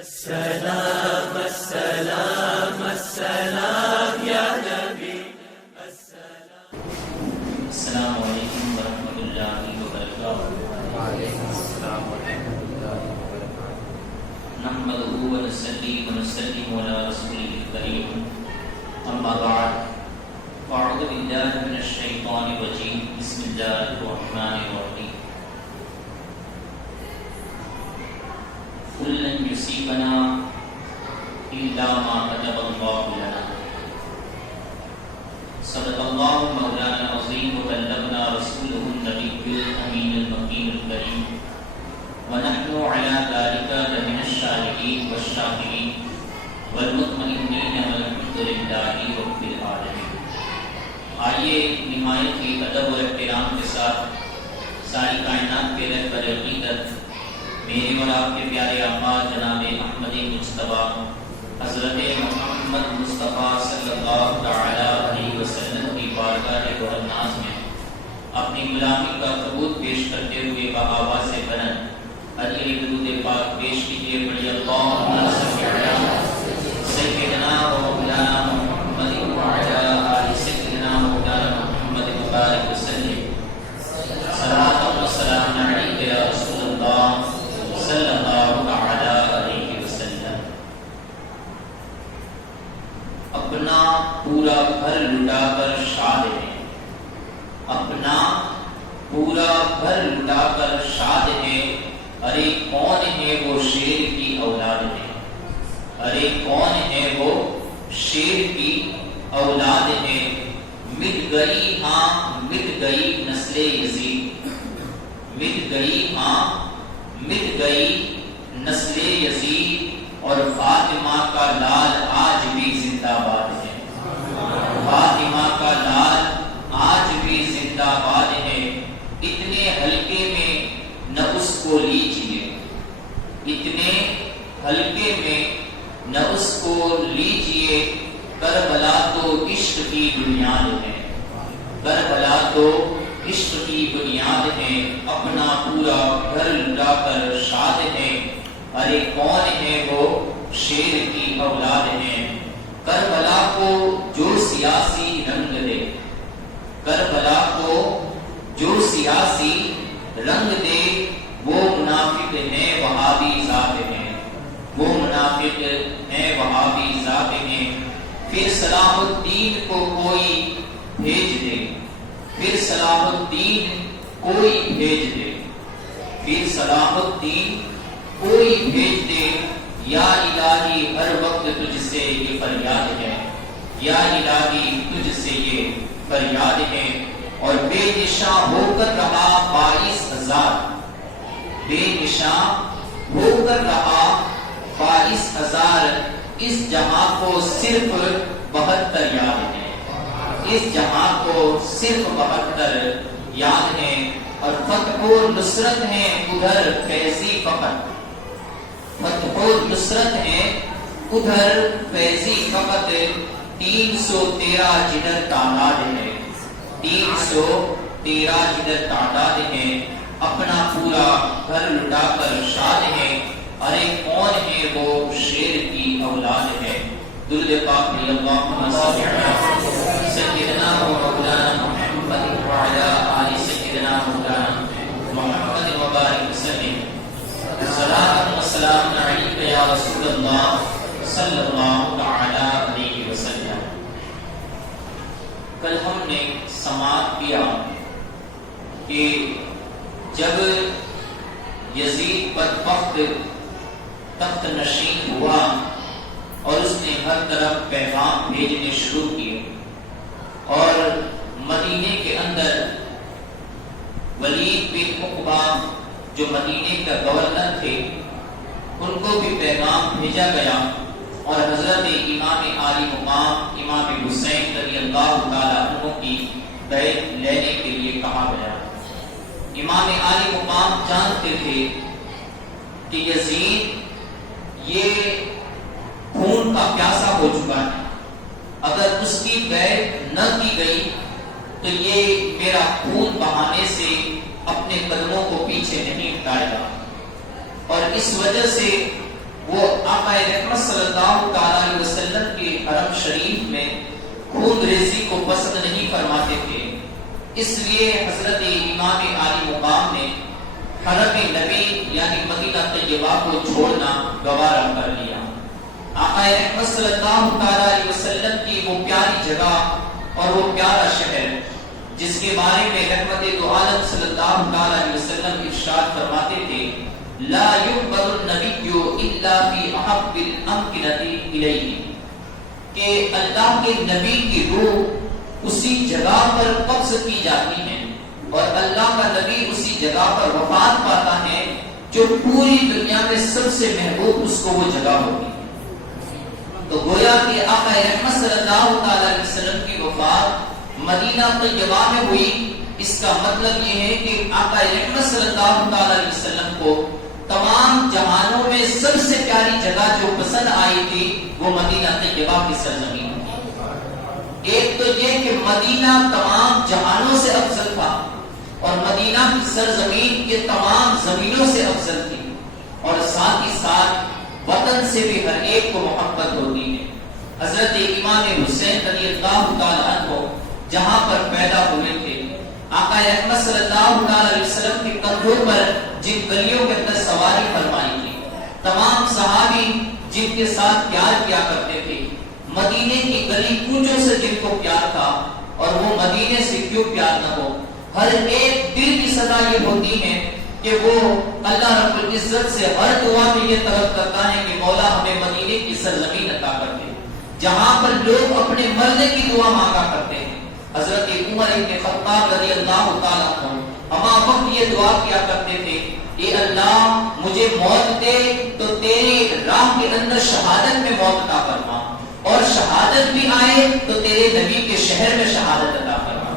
السلام السلام السلام یا نبی السلام. السلام علیکم ورحمۃ اللہ وبرکاتہ. وعلیکم السلام ورحمۃ اللہ وبرکاتہ. نحمده ونصلي ونسلم على رسوله الكريم. اما بعد فاعوذ بالله من الشیطان الرجیم. بسم اللہ الرحمن الرحیم. قل لن يصيبنا إلا ما كتب الله لنا. صدق الله مولانا العظيم وبلغنا رسوله النبي الأمين المكين الكريم ونحن على ذلك لمن الشاهدين والشاكرين والمطمئنين والحمد لله رب العالمين. آئیے نہایت ہی ادب و احترام کے ساتھ ساری کائنات کے رہبر عقیدت میرے اور آپ کے پیارے آقا جناب احمد مجتبیٰ حضرت محمد مصطفیٰ صلی اللہ تعالی علیہ وسلم کی بارگاہ گہرناز میں اپنی غلامی کا ثبوت پیش کرتے ہوئے بآواز بلند علی درود پاک پیش کیجیے. پڑھی اللہم صل علی سیدنا و مولانا محمد وعلی آل سیدنا مولانا محمد مبارک وسلم. صلاۃ و سلام علیک یا رسول اللہ صلی اللہ تعالی علیہ وسلم. اپنا پورا گھر لٹا کر شاد ہیں. اپنا پورا گھر لٹا کر شاد ہیں. ارے کون ہے وہ شیر کی اولاد ہے. ارے کون ہے وہ شیر کی اولاد ہے. مٹ گئی ہاں مٹ گئی نسل یزید. مٹ گئی ہاں مٹ گئی نسل یزید اور فاطمہ کا لال آج بھی زندہ باد ہے. فاطمہ کا لال آج بھی زندہ باد ہے. اتنے ہلکے میں نہ اس کو لیجیے. اتنے ہلکے میں نہ اس کو لیجیے. کربلا تو عشق کی بنیاد ہے. کربلا تو عشق کی بنیاد ہے. اپنا پورا گھر لٹا کر شاد ہے. ارے کون ہے وہ شیر کی اولاد ہے. کربلا کو جو سیاسی رنگ دے. کربلا کو جو سیاسی رنگ دے وہ منافق ہیں وہابی ذات ہیں. وہ منافق ہیں وہابی ذات ہیں. پھر صلاح الدین کو کوئی بھیج دے. پھر صلاح الدین کوئی بھیج دے. پھر صلاح الدین کوئی بھیج دے. یا الہی ہر وقت تجھ سے یہ فریاد ہے. یا الہی تجھ سے یہ فریاد ہے. اور بے نشاں ہو کر رہا 22,000. بے نشاں ہو کر رہا 22,000. اس جہاں کو صرف 72 یاد ہے. اس جہاں کو صرف 72 یاد ہیں. اور فتح و نصرت ہیں ادھر فیضی فقط. فتح و نصرت ہیں ادھر فیضی فقط. 313 جدر تعداد ہے. 313 جدر تعداد ہے. اپنا پورا گھر لٹا کر شاد ہے. ارے کون ہے وہ شیر کی اولاد ہے. درود پاک میں اللہم صل علی سیدنا و مولانا محمد وعلی آل سیدنا مولانا محمد مبارک وسلم. صلاۃ و سلام علیک یا رسول اللہ صلی اللہ تعالی علیہ وسلم. کل ہم نے سماعت کیا کہ جب یزید بدبخت تخت نشین ہوا اور اس نے ہر طرف پیغام بھیجنے شروع کیے اور مدینے کے اندر ولید بن عقبہ جو مدینے کا گورنر تھے ان کو بھی پیغام بھیجا گیا اور حضرت امام عالی مقام امام حسین رضی اللہ تعالی عنہ کی بیعت لینے کے لیے کہا گیا. امام عالی مقام جانتے تھے کہ یزید یہ خون کا پیاسا ہو چکا ہے. اگر اس کی بیعت نہ کی گئی تو یہ میرا خون بہانے سے اپنے قدموں کو پیچھے نہیں ہٹائے گا. اور اس وجہ سے وہ آقا رحمت صلی اللہ علیہ وسلم کے حرم شریف میں خون ریزی کو پسند نہیں فرماتے تھے، اس لیے حضرت امام عالی مقام نے حرم نبی یعنی مدینہ طیبہ کو چھوڑنا گوارا کر لیا۔ آقا رحمت صلی اللہ علیہ وسلم کی وہ پیاری جگہ اور وہ پیارا شہر جس کے بارے میں رحمت دو عالم صلی اللہ علیہ وسلم ارشاد فرماتے تھے، لا يقبل النبی الا فی احب الامکنۃ الیہ، کہ اللہ کے نبی کی روح اسی جگہ پر قبض کی جاتی ہے اور اللہ کا نبی اسی جگہ پر وفات پاتا ہے جو پوری دنیا میں سب سے محبوب اس کو وہ جگہ ہوتی ہے۔ تو گویا کہ آقا رحمت صلی اللہ علیہ وسلم کی وفات مدینہ طیبہ میں ہوئی، اس کا مطلب یہ ہے کہ آقا رحمت صلی اللہ علیہ وسلم کو تمام جہانوں میں سب سے پیاری جگہ جو پسند آئی تھی وہ مدینہ طیبہ کی سرزمین تھی۔ ایک تو یہ کہ مدینہ تمام جہانوں سے افضل تھا اور مدینہ کی سرزمین یہ تمام زمینوں سے افضل تھی، اور ساتھ ہی ساتھ وطن سے بھی ہر ایک کو محبت ہوتی ہے۔ حضرت امام حسین رضی اللہ تعالی عنہ جہاں پر پیدا ہوئے تھے، آقا رحمت صلی اللہ علیہ وسلم کے کندھوں پر جن گلیوں کے اندر سواری فرمائی تھی، تمام صحابی جن کے ساتھ پیار کیا کرتے تھے، مدینے کی گلی کوچوں سے جن کو پیار تھا، اور وہ مدینے سے کیوں پیار نہ ہو، ہر ایک دل کی صدا یہ ہوتی ہے کہ وہ اللہ رب العزت سے ہر دعا میں یہ طلب کرتا ہے کہ مولا ہمیں مدینے کی سرزمین عطا کر دے، جہاں پر لوگ اپنے مرنے کی دعا مانگا کرتے ہیں۔ حضرت عمر ابن خطاب رضی اللہ تعالیٰ عنہ ہما وقت یہ دعا کیا کرتے تھے، اے اللہ مجھے موت دے تو تیری راہ کے اندر شہادت میں موت عطا فرما، اور شہادت بھی آئے تو تیرے نبی کے شہر میں شہادت عطا فرما۔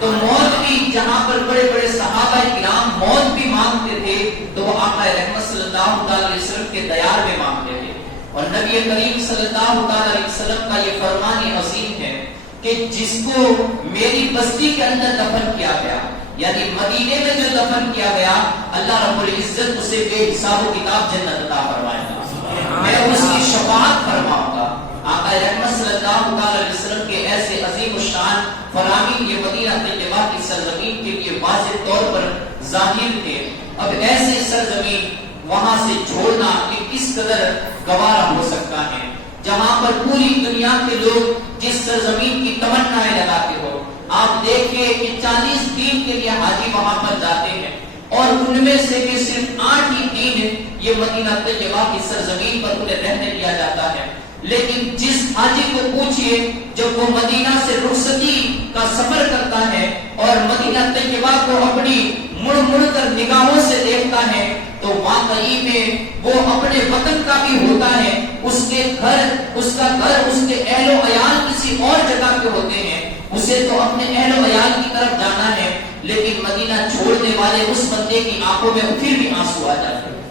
تو موت بھی جہاں پر بڑے بڑے صحابہ کرام موت بھی مانگتے تھے تو وہ آقا رحمت صلی اللہ علیہ وسلم کے دیار میں مانگتے تھے، اور نبی کریم صلی اللہ علیہ وسلم کا یہ فرمان عظیم ہے کہ جس کو میری بستی کے اندر دفن کیا گیا، یعنی مدینے میں جو دفن کیا گیا، اللہ رب العزت اسے بے حساب و کتاب جنت عطا فرمائے گا، میں اس کی شفاعت فرماؤں گا۔ آقا رحمت صلی اللہ علیہ وسلم کے ایسے عظیم الشان فرامین یہ مدینہ طیبہ کی سرزمین کے لیے واضح طور پر ظاہر تھے۔ اب ایسے سرزمین وہاں سے چھوڑنا یہ کس قدر گوارا ہو سکتا ہے، جہاں پر پوری دنیا کے لوگ جس سرزمین کی تمنائیں لگاتے ہو۔ آپ دیکھیں کہ 40 دن کے لیے حاجی وہاں پر جاتے ہیں، اور ان میں سے بھی صرف 8 ہی دن یہ مدینہ طیبہ کی سرزمین پر انہیں رہنے دیا جاتا ہے۔ لیکن جس حاجی کو پوچھئے جب وہ مدینہ سے رخصتی کا سفر کرتا ہے اور مدینہ طیبہ کو اپنی مڑ مڑ کر نگاہوں سے دیکھتا ہے تو واقعی میں وہ اپنے وطن کا بھی ہوتا ہے، اس کے گھر، اس کا گھر، اس کے اہل و عیال کسی اور جگہ کے ہوتے ہیں، اسے تو اپنے اہل و عیال کی طرف جانا ہے، لیکن مدینہ چھوڑنے والے اس بندے کی آنکھوں میں پھر بھی آنسو آ جاتے ہیں،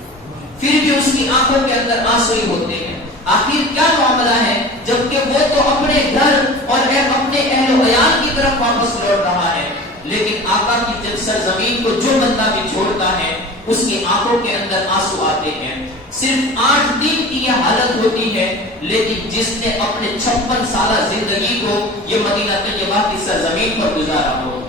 پھر بھی اس کی آنکھوں کے اندر آنسو ہی ہوتے ہیں۔ آخر کیا معاملہ ہے، جبکہ وہ تو اپنے گھر اور اپنے اہل و عیال کی طرف واپس لوٹ رہا ہے، لیکن آقا کی جب سرزمین کو جو بندہ بھی چھوڑتا ہے اس کی آنکھوں کے اندر آنسو آتے ہیں۔ صرف 8 دن کی یہ حالت ہوتی ہے، لیکن جس نے اپنے 56 سالہ زندگی کو یہ مدینہ طیبہ کی سرزمین پر گزارا ہو،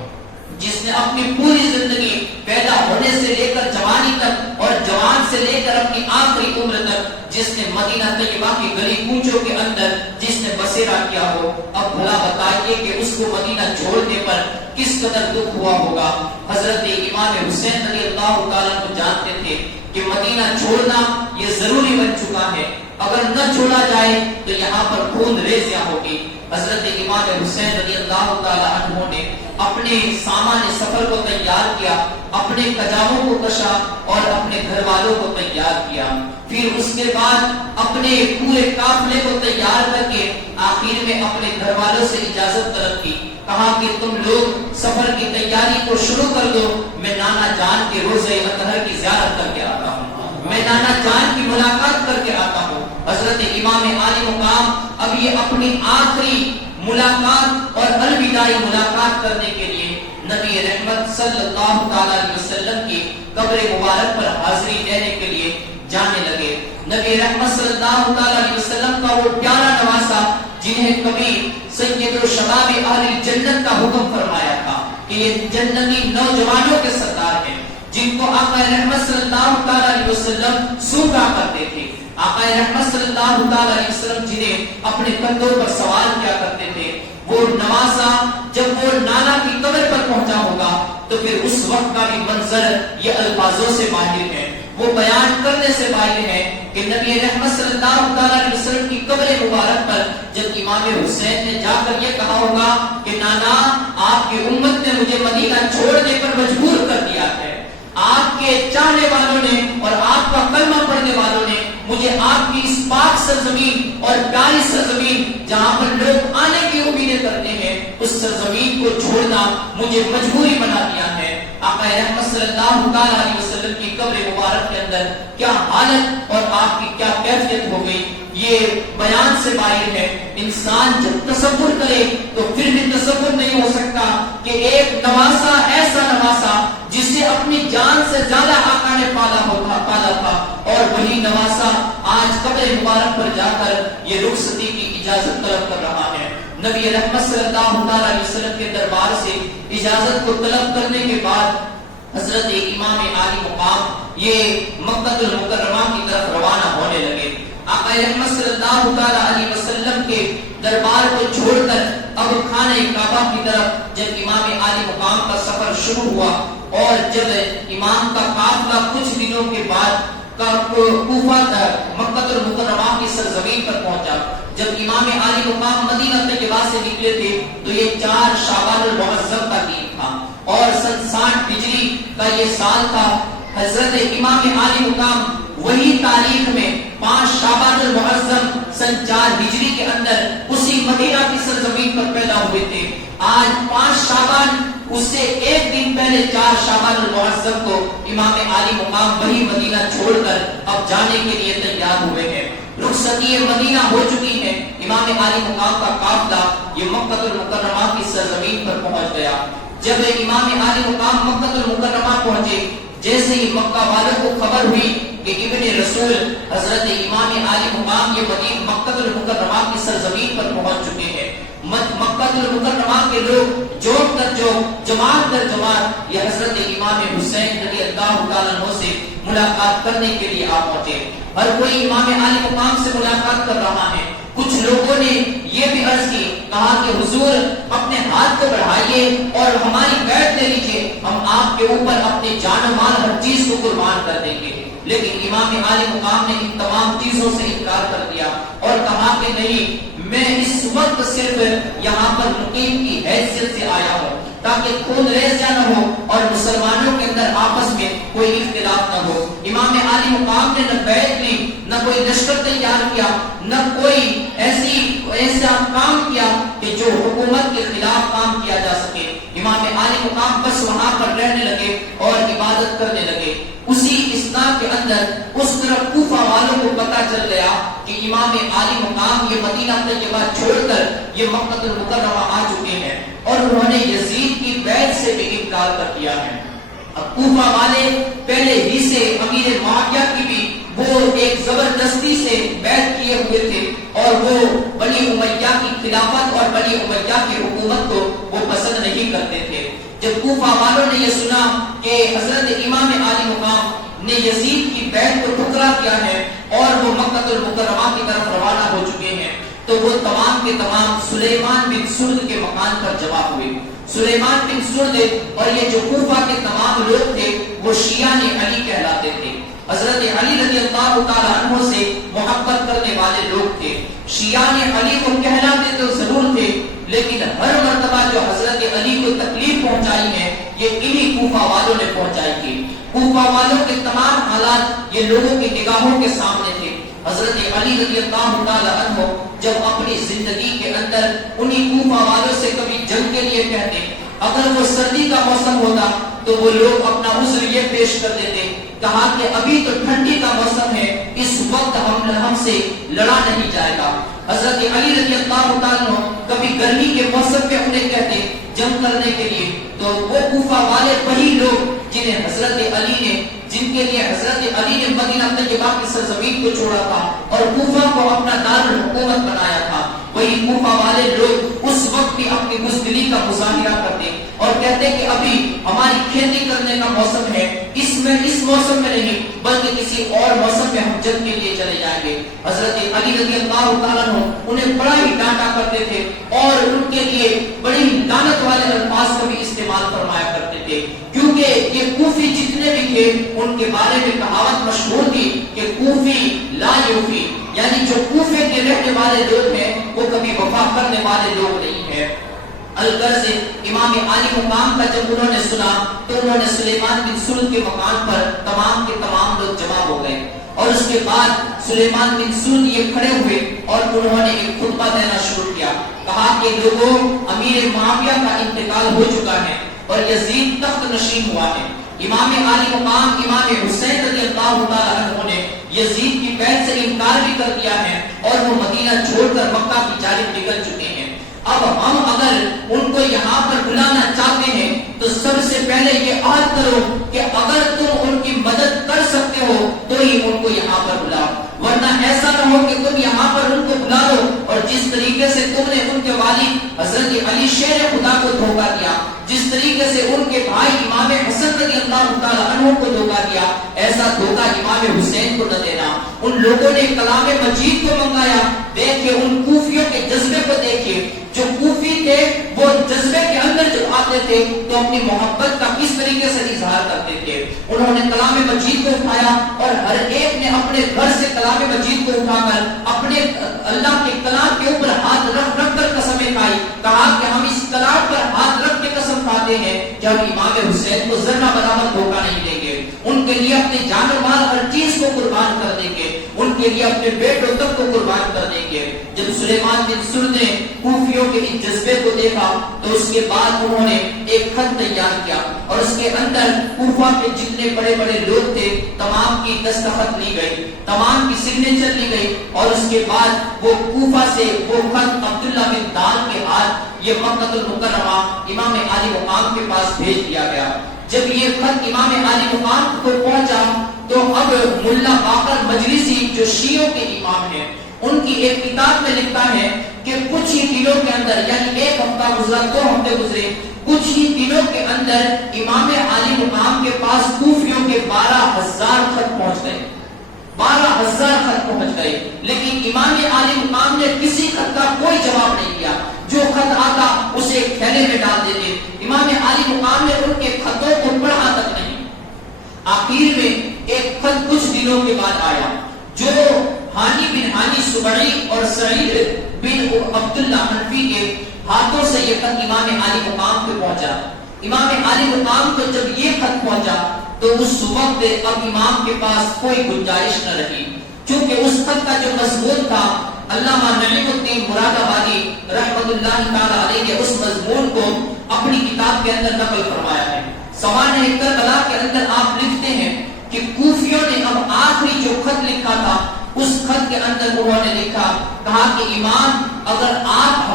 جس نے اپنی پوری زندگی پیدا ہونے سے لے کر جوانی تک اور جوان سے لے کر اپنی آخری عمر تک جس نے مدینہ طیبہ کی گلی کوچوں کے اندر جس نے بسیرا کیا ہو، اب بھلا بتائیے کہ اس کو مدینہ چھوڑنے پر کس قدر دکھ ہوا ہوگا۔ حضرت امام حسین رضی اللہ تعالیٰ کو جانتے تھے کہ مدینہ چھوڑنا یہ ضروری بن چکا ہے، اگر نہ چھوڑا جائے تو یہاں پر خون ریزیاں ہوگی۔ حضرت امام حسین رضی اللہ تعالیٰ عنہ نے اپنے سامان سفر کو تیار کیا، اپنے کجاووں کو کشا اور اپنے گھر والوں کو تیار کیا، پھر اس کے بعد اپنے پورے قافلے کو تیار کر کے آخر میں اپنے گھر والوں سے اجازت طلب کی، کہا کہ تم لوگ سفر کی تیاری کو شروع کر دو، میں نانا جان کے روزے اطہر کی زیارت کر کے آتا ہوں، میں نانا جان کی ملاقات کر کے آتا ہوں۔ حضرت امام عالی مقام اب یہ اپنی آخری ملاقات اور الوداعی ملاقات کرنے کے لیے نبی رحمت صلی اللہ تعالی علیہ وسلم کی قبر مبارک پر حاضری دینے کے لیے جانے لگے۔ نبی رحمت صلی اللہ علیہ وسلم کا وہ پیارا نواسا جنہیں کبھی سید الشباب اہل جنت کا حکم فرمایا تھا کہ یہ جنتی نوجوانوں کے سردار ہیں، جن کو آقا رحمت صلی اللہ علیہ وسلم سونگا کرتے تھے۔ آقا رحمت صلی اللہ علیہ وسلم جنہیں اپنے کندھوں پر سوار کیا کرتے تھے، وہ نواسا جب وہ نانا کی قبر پر پہنچا ہوگا تو پھر اس وقت کا بھی منظر یہ الفاظوں سے ماہر ہے، وہ بیان کرنے سے ماہر ہے کہ نبی رحمت صلی اللہ علیہ وسلم کی قبر مبارک پر جب امام حسین نے جا کر یہ کہا ہوگا کہ نانا آپ کی امت نے مجھے مدینہ چھوڑنے پر مجبور کر دیا ہے، آپ کے چاہنے والوں نے اور آپ کا کلمہ پڑھنے والوں نے مجھے آپ کی اس پاک سرزمین اور پیاری سرزمین جہاں پر لوگ آنے کی امیدیں کرتے ہیں اس سرزمین کو چھوڑنا مجھے مجبوری بنا دیا ہے۔ آقا رحمت صلی اللہ علیہ وسلم کی قبر مبارک کے اندر کیا حالت اور آپ کی کیا کیفیت ہو گئی یہ بیان سے باہر ہے۔ انسان جب تصور کرے تو پھر بھی تصور نہیں ہو سکتا کہ ایک نواسا ایسا نواسا جسے اپنی جان سے زیادہ آقا نے پالا تھا اور وہی نواسا آج قبر مبارک پر جا کر یہ رخصتی کی اجازت طلب کر رہا ہے۔ نبی رحمت صلی اللہ علیہ وسلم کے دربار سے اجازت کو طلب کرنے کے بعد حضرت امام عالی مقام یہ مکہ المکرمہ کی طرف روانہ ہونے لگے۔ آقا رحمت صلی اللہ علیہ وسلم کے دربار کو چھوڑ کر اب خانہ کعبہ کی طرف جب امام عالی مقام کا سفر شروع ہوا اور جب امام کا قافلہ کچھ دنوں کے بعد کوفہ مکہ المکرمہ کی سرزمین پر پہنچا، جب امام عالی مقام مدینہ طیبہ سے نکلے تھے تو یہ 4 شعبان المعظم کا دن تھا اور سن 60 ہجری کا یہ سال تھا۔ حضرت امام عالی مقام وہی تاریخ میں 5 شعبان المعظم سن 4 ہجری کے اندر اسی مدینہ کی سرزمین پر پیدا ہوئے تھے۔ آج 5 شعبان اس سے ایک دن پہلے 4 شعبان المعظم کو امام عالی مقام وہی مدینہ چھوڑ کر اب جانے کے لیے تیار ہوئے ہیں۔ رخصتی مدینہ ہو چکی ہے، امام عالی مقام کا قافلہ یہ مکہ المکرمہ کی سرزمین پر پہنچ گیا۔ جب امام عالی مقام مکہ المکرمہ پہنچے، جیسے ہی مکہ والوں کو خبر ہوئی کہ ابن رسول حضرت امام عالی مقام یہ مدینہ مکہ المکرمہ کی سرزمین پر پہنچ چکے ہیں، مکہ المکرمہ کے لوگ جوڑ کر جو جماعت در جماعت یہ حضرت امام حسین رضی اللہ تعالیٰ عنہ سے ملاقات کرنے کے لیے آ پہنچے۔ ہر کوئی امام عالی مقام سے ملاقات کر رہا ہے۔ کچھ لوگوں نے یہ بھی عرض کی، کہا کہ حضور اپنے ہاتھ کو بڑھائیے اور ہماری بیعت لے لیجیے، ہم آپ کے اوپر اپنے جان و مال ہر چیز کو قربان کر دیں گے۔ لیکن امام عالی مقام نے ان تمام چیزوں سے انکار کر دیا اور کہا کہ نہیں، میں اس وقت صرف یہاں پر مقیم کی حیثیت سے آیا ہوں تاکہ خون ریزہ نہ ہو اور مسلمانوں کے اندر آپس میں کوئی اختلاف نہ ہو۔ امام عالی مقام نے نہ بیعت لی، نہ کوئی لشکر تیار کیا، نہ کوئی ایسا کام کیا کہ جو حکومت کے خلاف کام کیا جا سکے۔ امام عالی مقام بس وہاں پر رہنے لگے اور عبادت کرنے لگے۔ اسی اثناء کے اندر اس طرف کوفہ والوں کو پتہ چل گیا کہ امام عالی مقام یہ مدینہ طیبہ چھوڑ کر یہ مکہ المکرمہ آ چکے ہیں اور انہوں نے یزید کی بیعت سے بھی انکار کر دیا ہے۔ اب کوفہ والے پہلے ہی سے امیر معاویہ کی بھی وہ ایک زبردستی سے بیعت کیے ہوئے تھے اور وہ بنی امیہ کی خلافت اور بنی امیہ کی حکومت کو وہ پسند نہیں کرتے تھے۔ جب کوفہ والوں نے یہ سنا کہ حضرت امام عالی مقام نے یزید کی بیعت کو ٹھکرا دیا ہے اور وہ مکہ المکرمہ کی طرف روانہ ہو چکے ہیں تو وہ تمام کے تمام سلیمان بن سرد کے مکان پر جمع ہوئے۔ سلیمان بن سرد اور یہ جو کوفہ کے تمام لوگ تھے وہ شیعہ علی کہلاتے تھے۔ حضرت علی رضی اللہ تعالیٰ عنہ سے محبت کرنے والے لوگ تھے۔ شیعہ علی کو کہلاتے تو ضرور تھے لیکن ہر مرتبہ جو حضرت علی کو تکلیف پہنچائی ہے یہ انہی کوفہ والوں نے پہنچائی تھی۔ کوفہ والوں کے تمام حالات یہ لوگوں کی نگاہوں کے سامنے تھے۔ حضرت علی رضی اللہ تعالیٰ عنہ جب اپنی زندگی کے اندر انہی کوفہ والوں سے کبھی جنگ کے لیے کہتے، اگر وہ سردی کا موسم ہوتا تو وہ لوگ اپنا عذر یہ پیش کر دیتے، کہا کہ ابھی تو ٹھنڈی کا موسم ہے، اس وقت ہم سے لڑا نہیں جائے گا۔ حضرت علی رضی اللہ تعالیٰ کبھی گرمی کے موسم پہ انہیں کہتے جنگ کرنے کے لیے تو وہ کوفہ والے وہی لوگ جنہیں حضرت علی نے جن کے لیے حضرت علی نے مدینہ طیبہ کی سرزمین کو چھوڑا تھا اور کوفہ کو اپنا دارالحکومت بنایا تھا، وہی کوفہ والے لوگ اس وقت بھی اپنی بزدلی کا مظاہرہ کرتے اور کہتے کہ ابھی ہماری کھیتی کرنے کا موسم ہے، اس موسم میں نہیں بلکہ کسی اور موسم میں ہم جنگ کے لیے چلے جائیں گے۔ حضرت علی رضی اللہ تعالیٰ عنہ انہیں بڑا ہی ڈانٹا کرتے تھے اور ان کے لیے بڑی لعنت والے الفاظ کو بھی استعمال فرمایا کرتے تھے، کیونکہ یہ کوفی جتنے بھی تھے ان کے بارے میں کہاوت مشہور تھی کہ کوفی لا یوفی، یعنی جو کوفے کے رہنے والے لوگ ہیں وہ کبھی وفا کرنے والے لوگ نہیں ہیں۔ الغرض امام عالی مقام کا جب انہوں نے سنا تو انہوں نے سلیمان بن سرد کے مکان پر تمام کے تمام لوگ جمع ہو گئے، اور اس کے بعد سلیمان بن سرد یہ کھڑے ہوئے اور انہوں نے ایک خطبہ دینا شروع کیا۔ کہا کہ لوگوں، امیر معاویہ کا انتقال ہو چکا ہے اور یزید تخت نشین ہوا ہے۔ امام عالی مقام امام حسین رضی اللہ تعالیٰ عنہ نے یزید کی بیعت سے انکار بھی کر دیا ہے اور وہ مدینہ چھوڑ کر مکہ کی جانب نکل چکے ہیں۔ اب ہم اگر ان کو یہاں پر بلانا چاہتے ہیں تو سب سے پہلے یہ عہد کرو کہ اگر تم ان کی مدد کر سکتے ہو تو ہی ان کو یہاں پر بلاؤ، ورنہ ایسا نہ ہو کہ تم یہاں پر ان کو بلا لو اور جس طریقے سے تم نے ان کے والد حضرت علی شیر خدا کو دھوکا دیا، جس طریقے سے ان کے بھائی امام حسن رضی اللہ تعالیٰ عنہ کو دھوکا دیا، ایسا دھوکا امام حسین کو نہ دینا۔ ان لوگوں نے کلام مجید کو منگایا، دیکھیں ان کوفیوں کے جذبے کو دیکھیں، جو کوفی تھے وہ جذبے کے اندر جب آتے تھے تو اپنی محبت کا کس طریقے سے اظہار کرتے تھے۔ انہوں نے کلام مجید کو اٹھایا اور ہر ایک نے اپنے گھر سے کلام مجید کو اٹھا کر اپنے اللہ کے کلام کے اوپر ہاتھ رکھ رکھ کر قسمیں کھائی، کہا کہ ہم اس کلام پر ہاتھ رکھ کے قسم کھاتے ہیں کہ ہم امام حسین کو ذرہ برابر دھوکہ نہیں دیں گے، ان کے لیے اپنے جان و مال ہر چیز کو قربان کر دیں گے، ان کے لیے اپنے بیٹوں تک کو قربان کر دیں گے۔ جب سلیمان بن سرد نے کوفیوں کے اس جذبے کو دیکھا تو اس کے بعد انہوں نے ایک خط تیار کیا اور اس کے اندر کوفہ کے جتنے بڑے بڑے لوگ تھے تمام کی دستخط لی گئی، تمام کی سگنیچر لی گئی، اور اس کے بعد وہ کوفہ سے وہ خط عبداللہ بن دال کے ہاتھ یہ مکہ المکرمہ امام عالی مقام کے پاس بھیج دیا گیا۔ جب یہ خط امام عالی مقام کو پہنچا تو اب ملا باقر مجلسی جو شیعوں کے امام ہیں ان کی ایک کتاب میں لکھتا ہے کہ کچھ ہی دنوں کے اندر، یعنی ایک ہفتہ گزرا، 2 ہفتے گزرے، کچھ ہی دنوں کے اندر امام عالی مقام کے پاس کوفیوں کے 12,000 خط پہنچ گئے، 12,000 خط پہنچ گئے، لیکن امام عالی مقام نے کسی خط کا کوئی جواب نہیں دیا، جو خط آتا اسے تھیلے میں ڈال دیتے۔ امام عالی مقام نے ان کے خطوں کو پڑھا تک نہیں۔ آخر میں ایک خط کچھ دنوں کے بعد آیا جو ہانی بن ہانی سبعی اور سعید بن عبداللہ حنفی کے ہاتھوں سے یہ خط امام عالی مقام پہ پہنچا۔ امام عالی مقام کو جب یہ خط پہنچا تو اس وقت اب امام کے پاس کوئی گنجائش نہ رہی، چونکہ اس خط کا جو مضمون تھا علامہ نعیم الدین مرادآبادی رحمۃ اللہ تعالی علیہ نے اس مضمون کو اپنی کتاب کے اندر نقل فرمایا ہے۔ سوانح کربلا کے اندر آپ لکھتے ہیں کہ کوفیوں نے اب آخری جو خط لکھا تھا اس خط کے اندر انہوں نے لکھا، کہا کہ امام اگر آپ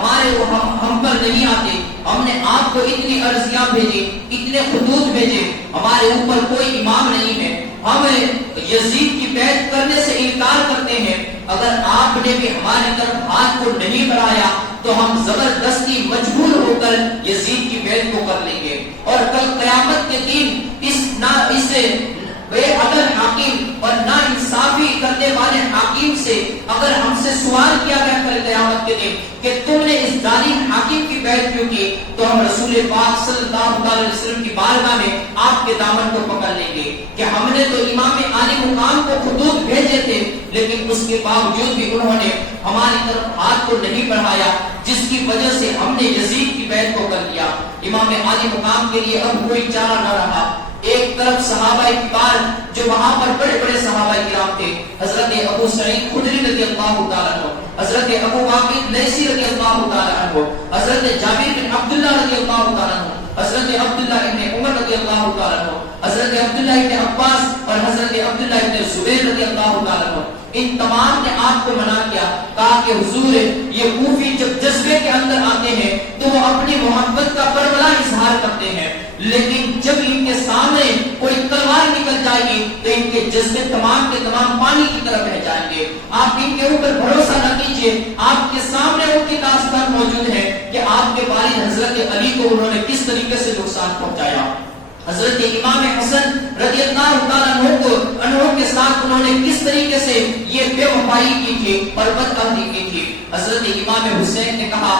ہم پر نہیں آتے، ہم نے آپ کو اتنی عرضیاں بھیجی، اتنے خطوط بھیجے، ہمارے اوپر کوئی امام نہیں ہے، ہم یزید کی بیعت کرنے سے انکار کرتے ہیں، اگر آپ نے بھی ہماری طرف ہاتھ کو نہیں بڑھایا تو ہم زبردستی مجبور ہو کر یزید کی بیعت کو کر لیں گے، اور کل قیامت کے دن اس بے عدل حاکم اور نا انصافی کرنے والے حاکم سے اگر ہم سے سوال کیا گیا کل قیامت کے دن کہ تم نے اس ظالم حاکم کی بیعت کیوں کی، تو ہم رسول پاک صلی اللہ علیہ وسلم کی بارگاہ میں آپ کے دامن کو پکڑ لیں گے کہ ہم نے تو امام عالی مقام کو خطوط بھیجے تھے، لیکن اس کے باوجود بھی انہوں نے ہماری طرف ہاتھ کو نہیں بڑھایا، جس کی وجہ سے ہم نے یزید کی بیعت کو کر لیا۔ امام عالی مقام کے لیے اب کوئی چارہ نہ رہا۔ ایک طرف صحابہ کبار جو وہاں پر بڑے بڑے صحابہ کرام تھے، حضرت ابو سعید خدری رضی اللہ تعالیٰ عنہ، حضرت ابو واقد لیثی رضی اللہ تعالیٰ عنہ، حضرت جابر بن عبداللہ رضی اللہ تعالیٰ عنہ، حضرت عبداللہ ابن عمر رضی اللہ تعالیٰ عنہ، حضرت عبداللہ ابن عباس اور حضرت عبداللہ ابن زبیر رضی اللہ تعالیٰ عنہ، ان تمام نے آپ کو منع کیا، کہا کہ حضور یہ کوفی جب جذبے کے اندر آتے ہیں تو وہ اپنی محبت کا بربلا اظہار کرتے ہیں، لیکن جب ان کے سامنے کوئی تلوار نکل جائے گی تو ان کے جذبے تمام کے تمام پانی کی طرف رہ جائیں گے. آپ ان کے اوپر بھروسہ نہ کیجیے. آپ کے سامنے ان کی داستان موجود ہے کہ آپ کے والد حضرت علی کو انہوں نے کس طریقے سے نقصان پہنچایا. حضرت امام حسن رضی اللہ تعالیٰ عنہ کے ساتھ انہوں نے کس طریقے سے یہ بے وفائی کی تھی اور بدعہدی کی تھی. حضرت امام حسین نے کہا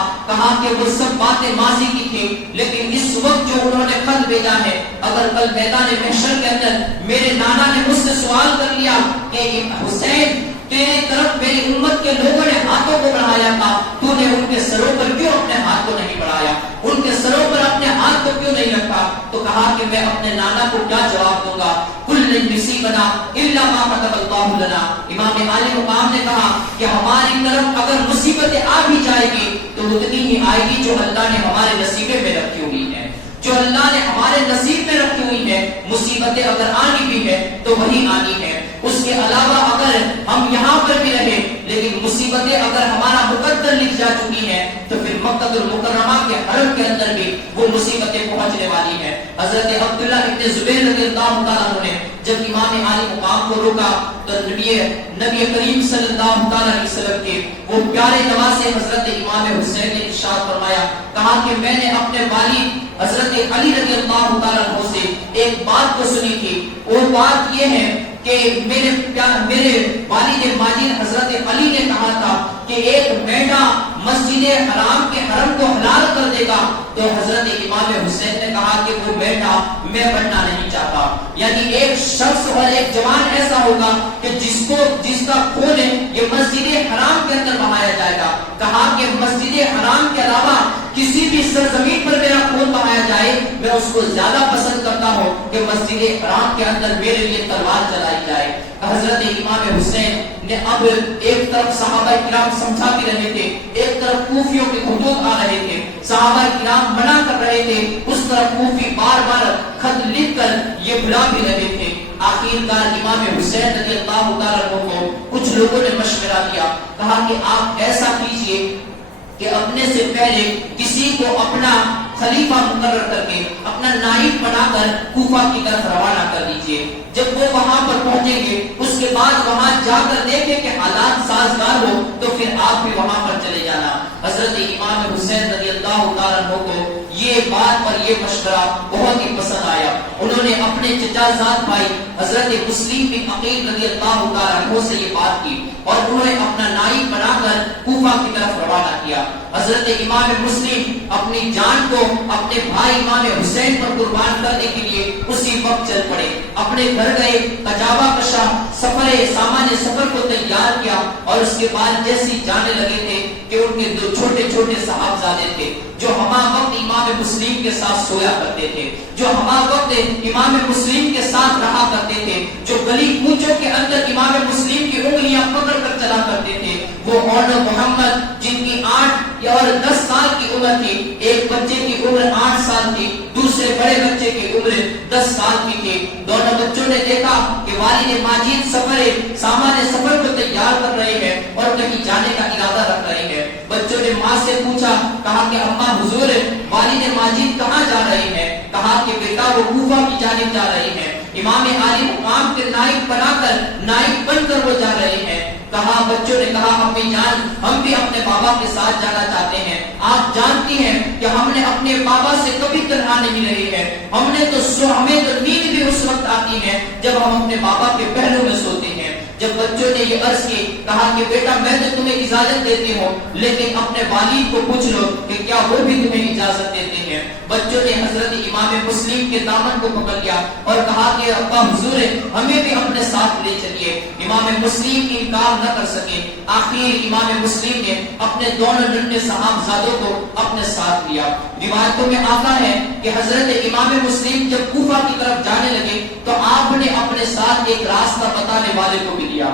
کہ وہ سب باتیں ماضی کی تھی، لیکن اس وقت جو انہوں نے خط بھیجا ہے، اگر کل میدان محشر کے اندر میرے نانا نے مجھ سے سوال کر لیا کہ حسین تیرے طرف میری امت کے لوگوں نے ہاتھوں کو بڑھایا تھا، تو نے ان کے سروں پر کیوں اپنے ہاتھ کو نہیں بڑھایا، ان کے سروں پر اپنے ہاتھ کو کیوں نہیں رکھا؟ تو کہا کہ میں اپنے نانا کو کیا جواب دوں گا؟ کل نصیبنا الا ما كتب اللہ لنا. امام عالی مقام نے کہا کہ ہماری طرف اگر مصیبتیں آ بھی جائے گی تو اتنی ہی آئے گی جو اللہ نے ہمارے نصیبے میں رکھی ہوئی ہیں، جو اللہ نے ہمارے نصیب میں رکھی ہوئی ہے. مصیبتیں اگر آنی بھی ہے تو وہی آنی ہے. اس کے علاوہ اگر ہم یہاں پر بھی رہے لیکن مصیبتیں اگر ہمارا مقدر لکھ جا چکی ہیں تو پھر مکہ المکرمہ کے حرم کے اندر بھی وہ مصیبتیں پہنچنے والی ہیں. حضرت عبداللہ ابن زبیر رضی اللہ تعالیٰ عنہ نے جب امام عالی مقام کو روکا تو نبی کریم صلی اللہ علیہ وسلم کے وہ پیارے نواسے حضرت امام حسین نے ارشاد فرمایا، کہا کہ میں نے اپنے والد حضرت علی رضی اللہ تعالیٰ عنہ سے ایک بات کو سنی تھی. وہ بات یہ ہے کہ میرے والد ماجد حضرت علی نے کہا تھا کہ ایک میڈا مسجد حرام کے حرم کو حلال کر دے گا. تو حضرت امام حسین نے کہا کہ وہ میڈا میں بننا نہیں چاہتا. یعنی ایک شخص اور ایک جوان ایسا ہوگا کہ جس کا خون ہے یہ مسجد حرام کے اندر بہایا جائے گا. کہا کہ مسجد حرام کے علاوہ کسی بھی سرزمین پر میرا خون بہایا جائے میں اس کو زیادہ پسند کرتا ہوں کہ مسجد حرام کے اندر میرے لیے تلوار چلائی جائے. حضرت امام حسین نے اب ایک طرف صحابہ کرام سمجھاتے رہے تھے، ایک طرف کوفیوں کے خطوط آ رہے تھے، صحابہ کرام منع کر رہے تھے، اس طرف کوفی بار بار خط لکھ کر یہ بلا بھی رہے تھے. آخرکار امام حسین رضی اللہ تعالیٰ عنہ کو کچھ لوگوں نے مشورہ دیا، کہا کہ آپ ایسا کیجئے کہ اپنے سے پہلے کسی کو اپنا خلیفہ مقرر کر کے اپنا نائب بنا کر کوفہ کی طرف روانہ کر دیجئے. جب وہ وہاں پر پہنچیں گے اس کے بعد وہاں جا کر دیکھیں کہ حالات سازگار ہو تو پھر آپ بھی وہاں پر چلے جانا. حضرت امام حسین رضی اللہ تعالیٰ عنہ کو یہ بات اور یہ مشورہ بہت ہی پسند آیا. انہوں نے اپنے چچا زاد بھائی حضرت مسلم بن عقیل رضی اللہ تعالیٰ عنہ سے یہ بات کی اور انہوں نے اپنا نائب بنا کر کوفہ کی طرف روانہ کیا. حضرت امام مسلم اپنی جان کو اپنے بھائی امام حسین پر قربان کرنے کے لیے اسی وقت چل پڑے. اپنے گھر گئے، کجاوا کشا، سامان سفر کو تیار کیا اور اس کے بعد جیسی جانے لگے تھے کہ ان کے دو چھوٹے چھوٹے صاحبزادے تھے جو ہما وقت امام مسلم کے ساتھ سویا کرتے تھے، جو ہما وقت امام مسلم کے ساتھ رہا کرتے تھے، جو گلی کوچوں کے اندر امام مسلم کی انگلیاں پکڑ کر چلا کرتے تھے، وہ اور محمد جن کی 8 اور 10 سال کی عمر تھی. ایک بچے کی عمر 8 سال تھی، دوسرے بڑے بچے کی عمر 10 سال کی تھی. دونوں بچوں نے دیکھا کہ والد ماجد سامان سفر کو تیار کر رہے ہیں اور کہیں جانے کا ارادہ رکھ رہے ہیں. بچوں نے ماں سے پوچھا، کہا کہ اماں حضور والد ماجد کہاں جا رہے ہیں؟ کہا کہ بیٹا وہ کوفہ کی جانب جا رہے ہیں، امام عالی مقام کے نائب بن کر وہ جا رہے ہیں. کہا بچوں نے کہا امی جان ہم بھی اپنے بابا کے ساتھ جانا چاہتے ہیں. آپ جانتی ہیں کہ ہم نے اپنے بابا سے کبھی تنہا نہیں رہے ہیں. ہمیں تو نیند بھی اس وقت آتی ہے جب ہم اپنے بابا کے پہلو میں سوتے ہیں. جب بچوں نے یہ عرض کی، کہا کہ بیٹا میں تو تمہیں اجازت دیتی ہوں لیکن اپنے والد کو پوچھ لو کہ کیا وہ بھی تمہیں اجازت دیتے ہیں. بچوں نے حضرت امام مسلم کے دامن کو پکڑ لیا اور کہا کہ ابا حضور ہمیں بھی اپنے ساتھ لے چلیے. امام مسلم انکار نہ کر سکے. آخر امام مسلم نے اپنے دونوں ننھے صاحبزادوں کو اپنے ساتھ لیا. روایتوں میں آتا ہے کہ حضرت امام مسلم جب کوفہ کی طرف جانے لگے تو آپ نے اپنے ساتھ ایک راستہ بتانے والے کو بھی لیا.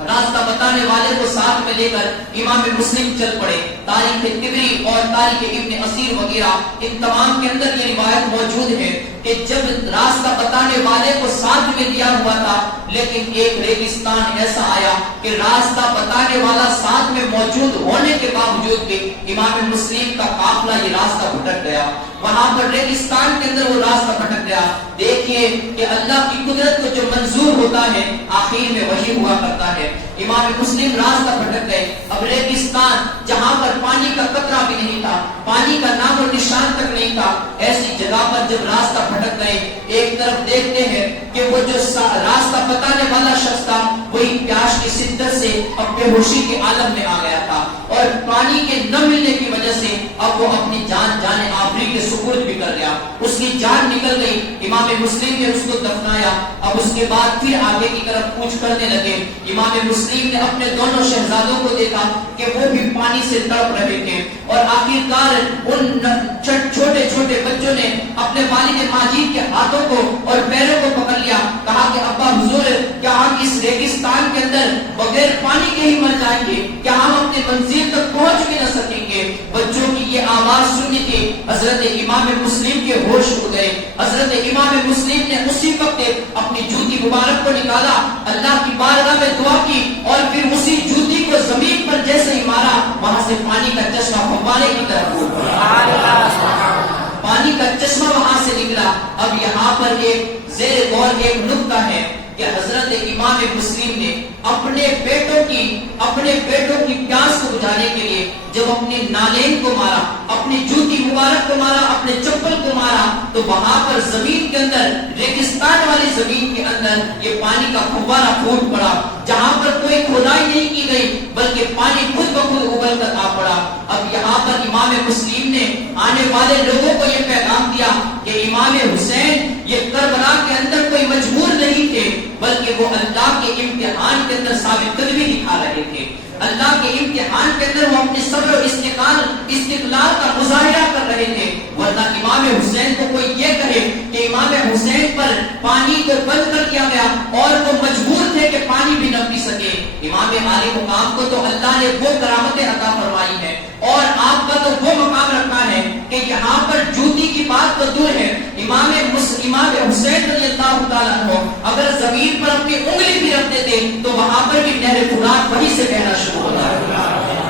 راستہ بتانے والے کو ساتھ میں لے کر امام مسلم چل پڑے. تاریخ طبری اور تاریخ ابن اسیر وغیرہ ان تمام کے اندر یہ روایت موجود ہے کہ جب راستہ بتانے والے کو ساتھ میں لیا ہوا تھا لیکن ایک ریگستان ایسا آیا کہ راستہ بتانے والا ساتھ میں موجود موجود ہونے کے باوجود بھی امام مسلم کا قافلہ یہ راستہ بھٹک گیا، وہاں پر ریگستان کے اندر وہ راستہ بھٹک گیا۔ دیکھیے کہ اللہ کی قدرت کو جو منظور ہوتا ہے آخر میں وہی ہوا کرتا ہے۔ امام مسلم راستہ بھٹک گئے، اب ریگستان جہاں پر پانی کا قطرہ بھی نہیں تھا، پانی کا نام و نشان تک نہیں تھا، ایسی جگہ پر جب راستہ بھٹک گئے، ایک طرف دیکھتے ہیں کہ وہ جو راستہ بتانے والا شخص تھا وہی پیاس کی شدت سے اب بے ہوشی کے عالم میں آ گیا تھا، اور پانی کے نہ ملنے کی وجہ سے اب وہ اپنی جان جانے آخری کے سپرد بھی کر گیا، اس کی جان نکل گئی۔ امام مسلم نے اس کو دفنایا، اب اس کے بعد پھر آگے کی طرف پوچھ کرنے لگے۔ امام مسلم نے اپنے دونوں شہزادوں کو دیکھا کہ وہ بھی پانی سے تڑپ رہے تھے، اور آخرکار ان چھوٹے چھوٹے بچوں نے اپنے والد ماجد کے ہاتھوں کو اور پیروں کو پکڑ لیا، کہا کہ ابا حضور کیا ہم اس ریگستان کے اندر بغیر پانی کے ہی مر جائیں گے؟ کیا ہم اپنے منزل تک پہنچ بھی نہ سکیں گے؟ بچوں کی یہ آواز سنی تھی، حضرت امام مسلم کے ہوش اڑ گئے۔ حضرت امام مسلم نے اسی وقت اپنی جوتی مبارک کو نکالا، اللہ کی بارگاہ میں دعا کی، اور پھر اسی جوتی کو زمین پر جیسے ہی مارا وہاں سے پانی کا چشمہ فوارے کی طرف پھوٹ پڑا، پانی کا چشمہ وہاں سے نکلا۔ اب یہاں پر ایک زیر غور ایک نکتہ ہے کہ حضرت امام مسلم نے اپنے بیٹوں کی پیاس کو بجھانے کے لیے جب اپنے نالین کو مارا، اپنی جوتی مبارک کو مارا، اپنے چپل کو مارا، تو وہاں پر زمین کے اندر، ریگستان والی زمین کے اندر یہ پانی کا فوارہ پھوٹ پڑا، جہاں پر کوئی کھدائی نہیں کی گئی بلکہ پانی خود بخود ابل کر آ پڑا۔ اب یہاں پر امام مسلم نے آنے والے لوگوں کو یہ پیغام دیا کہ امام حسین یہ کربلا کے اندر کوئی مجبور نہیں تھے، بلکہ وہ اللہ کے امتحان کے اندر ثابت قدمی دکھا رہے تھے، اللہ کے امتحان کے اندر وہ اپنے صبر و استقلال کا مظاہرہ کر رہے تھے، ورنہ امام حسین کو کوئی یہ کہے کہ امام حسین پر پانی کو بند کر دیا گیا اور وہ مجبور تھے کہ پانی بھی نہ پی سکے۔ امام عالی مقام کو تو اللہ نے وہ کرامتیں عطا فرمائی ہیں، اور آپ کا تو وہ مقام رکھا ہے کہ یہاں پر جوتی کی بات تو دور ہے، امام حسین رضی اللہ تعالیٰ عنہ اگر زمین پر اپنی انگلی بھی رکھتے تھے تو وہاں پر بھی نہر فرات وہیں سے بہنا شروع ہو جاتی،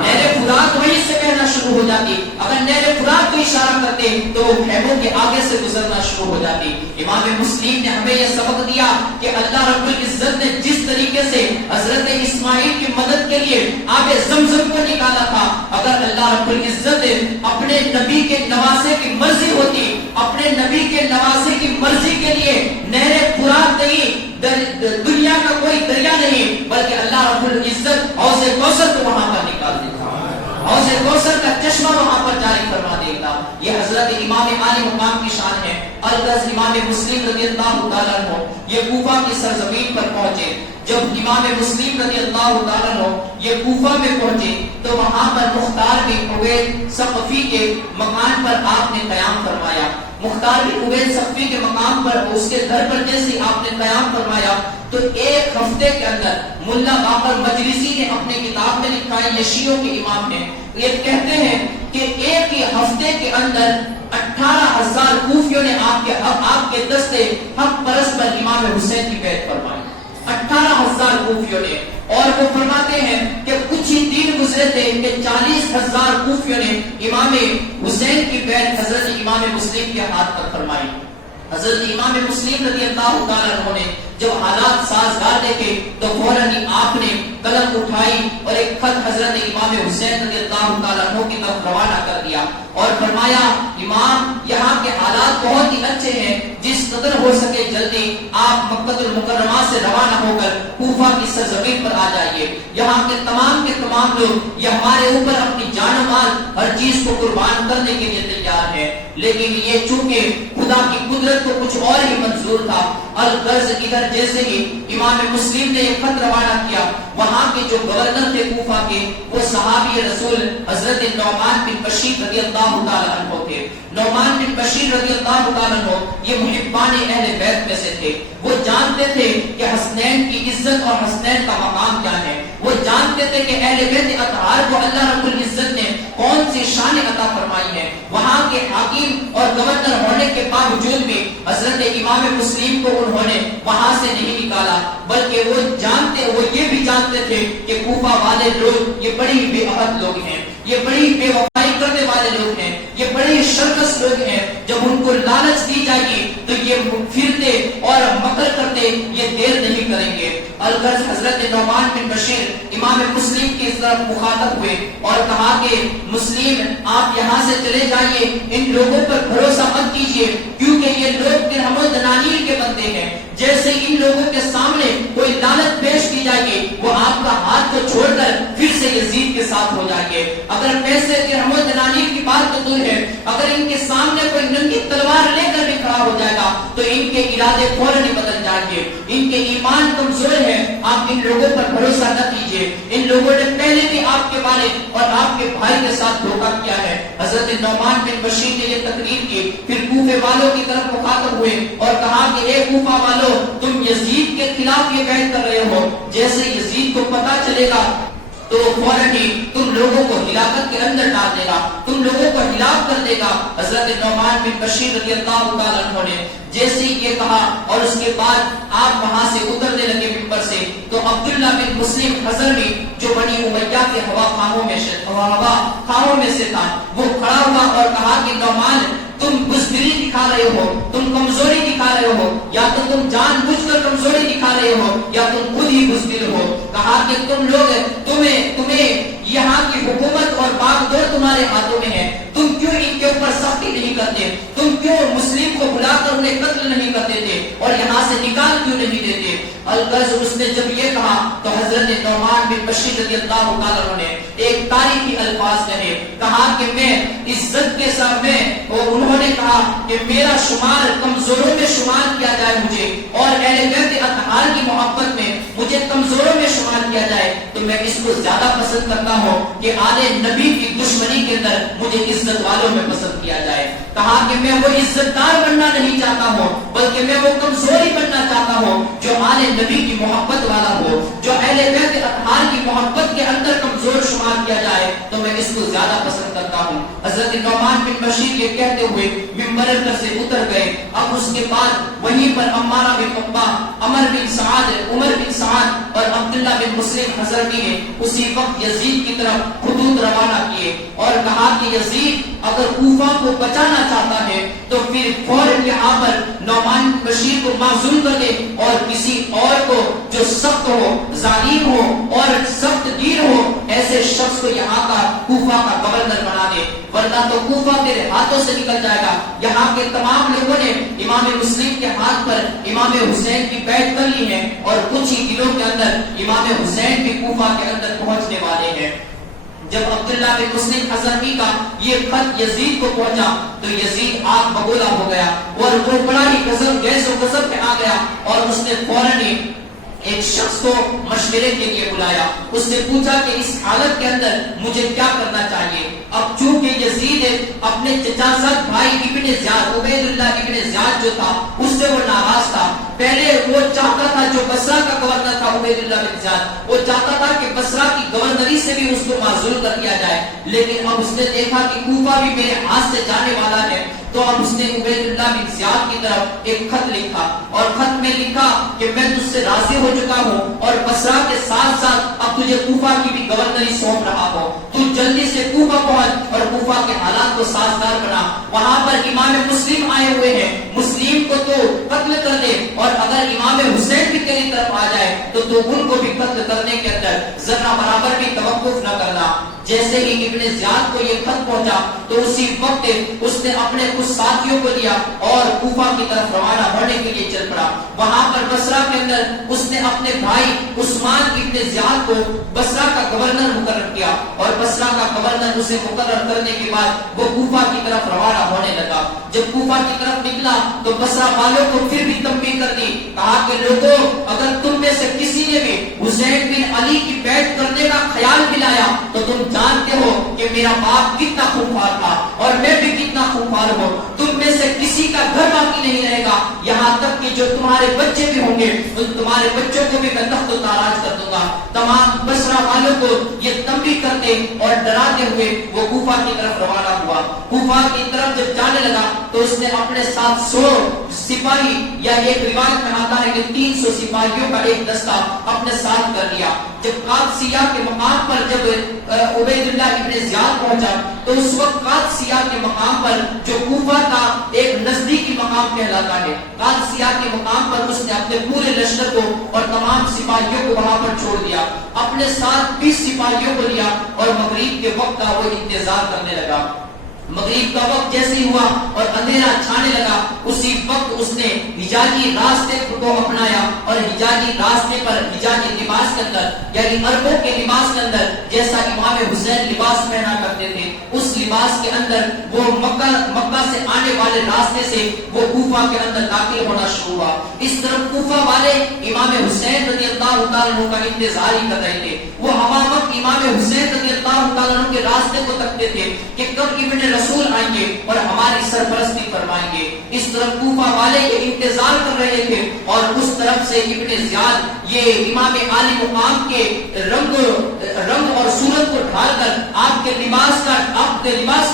نہر فرات وہیں سے بہنا شروع ہو جاتی، اگر نہر فرات کو اشارہ کرتے تو وہ خیموں کے آگے سے گزرنا شروع ہو جاتی۔ امام مسلم نے ہمیں یہ سبق دیا کہ اللہ رب العزت نے جس طریقے سے حضرت اسماعیل کی مدد کے لیے آب زمزم کو نکالا تھا، اگر اللہ رب العزت اپنے نبی کے نواسے کی مرضی ہوتی، اپنے نبی کے نواسے کی مرضی کے لیے نہر فرات نہیں، دنیا کا کوئی دریا نہیں، بلکہ اللہ رب العزت حوض کوثر کو وہاں پر نکال دیتا، حوض کوثر کا چشمہ وہاں پر جاری فرما دے گا۔ یہ حضرت امام عالی مقام کی شان ہے۔ الغرض امام مسلم رضی اللہ تعالیٰ عنہ یہ کوفہ کی سرزمین پر پہنچے، جب امام مسلم رضی اللہ تعالیٰ عنہ یہ کوفہ میں پہنچے تو وہاں پر مختار بن عبید ثقفی کے مکان پر آپ نے قیام فرمایا۔ مختار بن عبید ثقفی کے مقام پر اس کے گھر پر جیسے آپ نے قیام فرمایا تو ایک ہفتے کے اندر ملا باقر مجلسی نے اپنے کتاب میں لکھا ہے، یہ شیعوں کے امام ہیں، یہ کہتے ہیں کہ ایک ہی ہفتے کے اندر 18,000 کوفیوں نے آپ کے دستے حق پرست پر امام حسین کی بیعت فرمائی، 18,000 کوفیوں نے، اور وہ فرماتے ہیں کہ کچھ ہی دن گزرے تھے کہ 40,000 کوفیوں نے امام حسین کی بیعت حضرت امام مسلم کے ہاتھ پر فرمائی۔ حضرت امام مسلم رضی اللہ تعالیٰ عنہ نے جب حالات سازگار دیکھے تو فوراً ہی آپ نے قلم اٹھائی اور ایک خط حضرت امام حسین رضی اللہ تعالیٰ عنہ کی طرف روانہ کر دیا اور فرمایا امام یہاں کے حالات بہت ہی اچھے ہیں، جس قدر ہو سکے جلدی آپ مکہ المکرمہ سے روانہ ہو کر کوفہ کی سرزمین پر آ جائیے، یہاں کے تمام لوگ یہ ہمارے اوپر اپنی جان و مال ہر چیز کو قربان کرنے کے لیے تیار ہے، لیکن یہ چونکہ خدا کی قدرت کو کچھ اور ہی منظور تھا۔ الغرض ادھر جیسے ہی امام مسلم نے یہ خط روانہ کیا، وہاں کے جو گورنر تھے کوفہ کے وہ صحابی رسول حضرت نعمان بن بشیر رضی اللہ تعالیٰ عنہ تھے۔ نعمان بن بشیر رضی اللہ تعالیٰ عنہ یہ محبان اہل بیت میں سے تھے، وہ جانتے تھے کہ حسنین کی عزت اور حسنین کا مقام کیا ہے، وہ جانتے تھے کہ اہل بیت اطہار کو اللہ رب العزت نے کون سی شان عطا فرمائی ہے۔ وہاں کے حاکم اور گورنر ہونے کے باوجود بھی حضرت امام مسلم کو انہوں نے وہاں سے نہیں نکالا، بلکہ وہ یہ بھی جانتے تھے کہ کوفہ والے لوگ یہ بڑی بے عہد لوگ ہیں، یہ بڑی بے وفائی کرنے والے لوگ ہیں، یہ بڑے شرکس لوگ ہیں، جب ان کو لالچ دی جائے گی تو یہ پھرتے اور مکر کرتے یہ دیر نہیں کریں گے۔ الغرض حضرت نعمان بن بشیر امام مسلم کی طرف مخاطب ہوئے اور کہا کہ مسلم آپ یہاں سے چلے جائیے، ان لوگوں پر بھروسہ مت کیجیے، کیونکہ یہ لوگ درہم و دنانیر کے بندے ہیں، جیسے ان لوگوں کے سامنے کوئی لالچ پیش کی جائے گی وہ آپ کا ہاتھ کو چھوڑ کر پھر سے یزید کے ساتھ ہو جائیں گے۔ اگر پیسے درہم و دنانیر کی بات تو دور ہے، اگر ان کے سامنے کوئی ننگی تلوار لے کر بھی کھڑا ہو جائے گا تو ان کے ارادے فوراً ہی بدل جائیں گے۔ ان کے ایمان کمزور ہے، آپ ان لوگوں پر بھروسہ نہ کیجیے، ان لوگوں نے پہلے بھی آپ کے والد اور آپ کے بھائی کے ساتھ دھوکہ کیا ہے۔ حضرت نعمان بن بشیر نے یہ تقریر کی، پھر کوفے والوں کی طرف مخاطب ہوئے اور کہا کہ اے کوفہ والوں، تم یزید کے خلاف یہ بیعت کر رہے ہو، جیسے یزید کو پتہ چلے گا تو فوراً ہی تم لوگوں کو ہلاکت کے اندر ڈال دے گا، تم لوگوں کو ہلاک کر دے گا۔ حضرت نعمان بن بشیر رضی اللہ تعالیٰ عنہ نے جیسے ہی یہ کہا اور اس کے بعد آپ وہاں سے اترنے لگے ممبر سے، تو عبداللہ بن مسلم حضرمی جو بنی امیہ کے ہوا خواہوں میں سے تھا، وہ کھڑا ہوا اور کہا کہ نعمان، تم بزدلی دکھا رہے ہو، تم کمزوری دکھا رہے ہو، یا تو تم جان بوجھ کر کمزوری دکھا رہے ہو یا تم خود ہی بزدل ہو۔ کہا کہ تم لوگ تمہیں یہاں کی حکومت اور باغ دور تمہارے ہاتھوں میں ہے، تم کیوں ان کے اوپر سختی نہیں کرتے، تم کیوں مسلم کو بلا کر انہیں قتل نہیں کرتے تھے اور یہاں سے نکال کیوں نہیں دیتے۔ الغرض اس نے جب یہ کہا تو حضرت نعمان بن بشیر رضی اللہ تعالیٰ نے ایک تاریخی الفاظ کہا کہ میں عزت کے ساتھ انہوں نے کہا کہ میرا شمار کمزوروں میں شمار کیا جائے مجھے، اور اہل بیت اطہار کی محبت میں مجھے کمزوروں میں شمار کیا جائے تو میں اس کو زیادہ پسند کرتا ہوں کہ آل نبی کی دشمنی کے اندر مجھے عزت والوں میں پسند کیا جائے۔ کہا کہ میں وہ عزت دار بننا نہیں چاہتا ہوں، بلکہ میں وہ کمزوری بننا چاہتا ہوں جو آل نبی کی محبت والا ہو، جو اہل بیت اطہار کی محبت کے اندر کمزور شمار کیا جائے تو میں اس کو زیادہ پسند کرتا ہوں۔ حضرت نعمان بن بشیر یہ کہتے ہوئے ممبر پر سے اتر گئے۔ اب اس کے بعد وہیں پر عمارہ بن عقبہ، عمر بن سعد اور عبداللہ بن مسلم حضرمی نے اسی وقت یزید کی طرف خطوط روانہ کیے اور کہا کہ یزید اگر کوفہ کو بچانا چاہتا ہے تو پھر فوراً یہاں پر نعمان بشیر کو معزول کر دے اور کسی اور کو جو سخت ہو، ظالم ہو اور سخت گیر ہو، ایسے شخص کو یہاں کا کوفہ کا گورنر بنا دے، ورنہ تو کوفہ تیرے ہاتھوں سے نکل جائے گا۔ یہاں کے تمام لوگوں نے امام مسلم کے ہاتھ پر امام حسین کی بیعت کر لی ہے اور کچھ ہی دنوں کے اندر امام حسین بھی کوفہ کے اندر پہنچنے والے ہیں۔ جب عبداللہ بن مسلم حضرمی کا یہ خط یزید کو پہنچا تو یزید آگ بگولا ہو گیا اور وہ بڑا ہی گیس و غضب میں آ گیا اور اس نے فوراً ہی ایک شخص کو مشورے کے لیے بلایا۔ اس نے پوچھا کہ اس حالت کے اندر مجھے کیا کرنا چاہیے۔ اب چونکہ یزید اپنے چچا زاد بھائی ابن زیاد، عبید اللہ ابن زیاد جو تھا اس سے وہ ناراض تھا۔ پہلے وہ چاہتا تھا، جو بصرہ کا گورنر تھا عبید اللہ بن زیاد، وہ چاہتا تھا کہ بصرہ کی گورنری سے بھی اس کو معزول کر دیا جائے، لیکن اب اس نے دیکھا کہ کوفہ بھی میرے ہاتھ سے جانے والا ہے تو اب اس نے عبید اللہ بن زیاد کی طرف ایک خط لکھا اور خط میں لکھا کہ میں تجھ سے راضی ہو چکا ہوں اور بصرہ کے ساتھ ساتھ اب تجھے کوفہ کی بھی گورنری سونپ رہا ہوں، تو جلدی سے کوفہ پہنچ اور کوفہ کے حالات کو سازگار بنا۔ وہاں پر امام مسلم آئے ہوئے ہیں، مسلم کو تو قتل کر دے اور اگر امام حسین بھی تیری طرف آ جائے تو ان کو بھی قتل کرنے کے اندر ذرہ برابر بھی توقف نہ کرنا۔ جیسے ہی ابن زیاد کو یہ خط پہنچا تو اسی وقت اس نے اپنے کچھ ساتھیوں کو لیا اور کوفہ کی طرف روانہ ہونے کے لیے چل پڑا۔ وہاں پر بصرہ کے اندر اس نے اپنے بھائی عثمان ابن زیاد کو بصرہ کا گورنر مقرر کیا اور بصرہ کا گورنر اسے مقرر کرنے کے بعد وہ کوفہ کی طرف روانہ ہونے لگا۔ جب کوفہ کی طرف نکلا تو بصرہ والوں کو پھر بھی تنبیہ کر دی، کہا کہ لوگوں اگر تم میں سے کسی نے بھی حسین بن علی کی بیعت کرنے کا خیال بھی لایا تو تم جانتے ہو کہ میرا باپ کتنا خونخوار تھا اور میں بھی کتنا خونخوار ہوں، تم میں سے کسی کا گھر باقی نہیں رہے گا، یہاں تک کہ جو تمہارے بچے بھی ہوں گے ان تمہارے بچوں کو بھی میں تخت و تاراج کر دوں گا۔ تمام بصرہ والوں کو یہ تنبیہ کرتے اور ڈراتے ہوئے وہ کوفہ کی طرف روانہ ہوا۔ کوفہ کی طرف جب جانے لگا تو اس نے اپنے ساتھ 100 سپاہی، یا ایک روایت میں آتا ہے کہ 300 سپاہیوں کا ایک دستہ اپنے ساتھ کر لیا۔ جب قادسیہ کے مقام پر جب عبید اللہ ابن زیاد پہنچا تو اس وقت قادسیہ کے مقام پر جو کوفہ کا ایک نزدیکی مقام کہلاتا ہے، قادسیہ کے مقام پر اس نے اپنے پورے لشکر کو اور تمام سپاہیوں کو وہاں پر چھوڑ دیا، اپنے ساتھ 20 سپاہیوں کو لیا اور مغرب کے وقت کا وہ انتظار کرنے لگا۔ مغرب کا وقت جیسے ہوا اور اندھیرا چھانے لگا، اسی وقت اس نے حجازی راستے کو اپنایا اور حجازی راستے پر حجازی لباس کے اندر یعنی عربوں کے لباس کے اندر جیسا امام حسین لباس پہنا کرتے تھے اس لباس کے اندر وہ مکہ سے آنے والے راستے سے وہ کوفہ کے اندر داخل ہونا شروع ہوا۔ اس طرف کوفہ والے امام حسین رضی اللہ تعالیٰ عنہ کا انتظار ہی کر رہے تھے، وہ ہمہ وقت امام حسین رضی اللہ تعالیٰ عنہ کے راستے کو تکتے تھے کہ کب ابن رسول آئیں گے اور ہماری سرپرستی فرمائیں گے۔ اس طرف کوفہ والے یہ انتظار کر رہے تھے اور اس طرف سے ابن زیاد یہ امام عالی مقام کے رنگ اور صورت کو ڈھال کر آپ کے لباس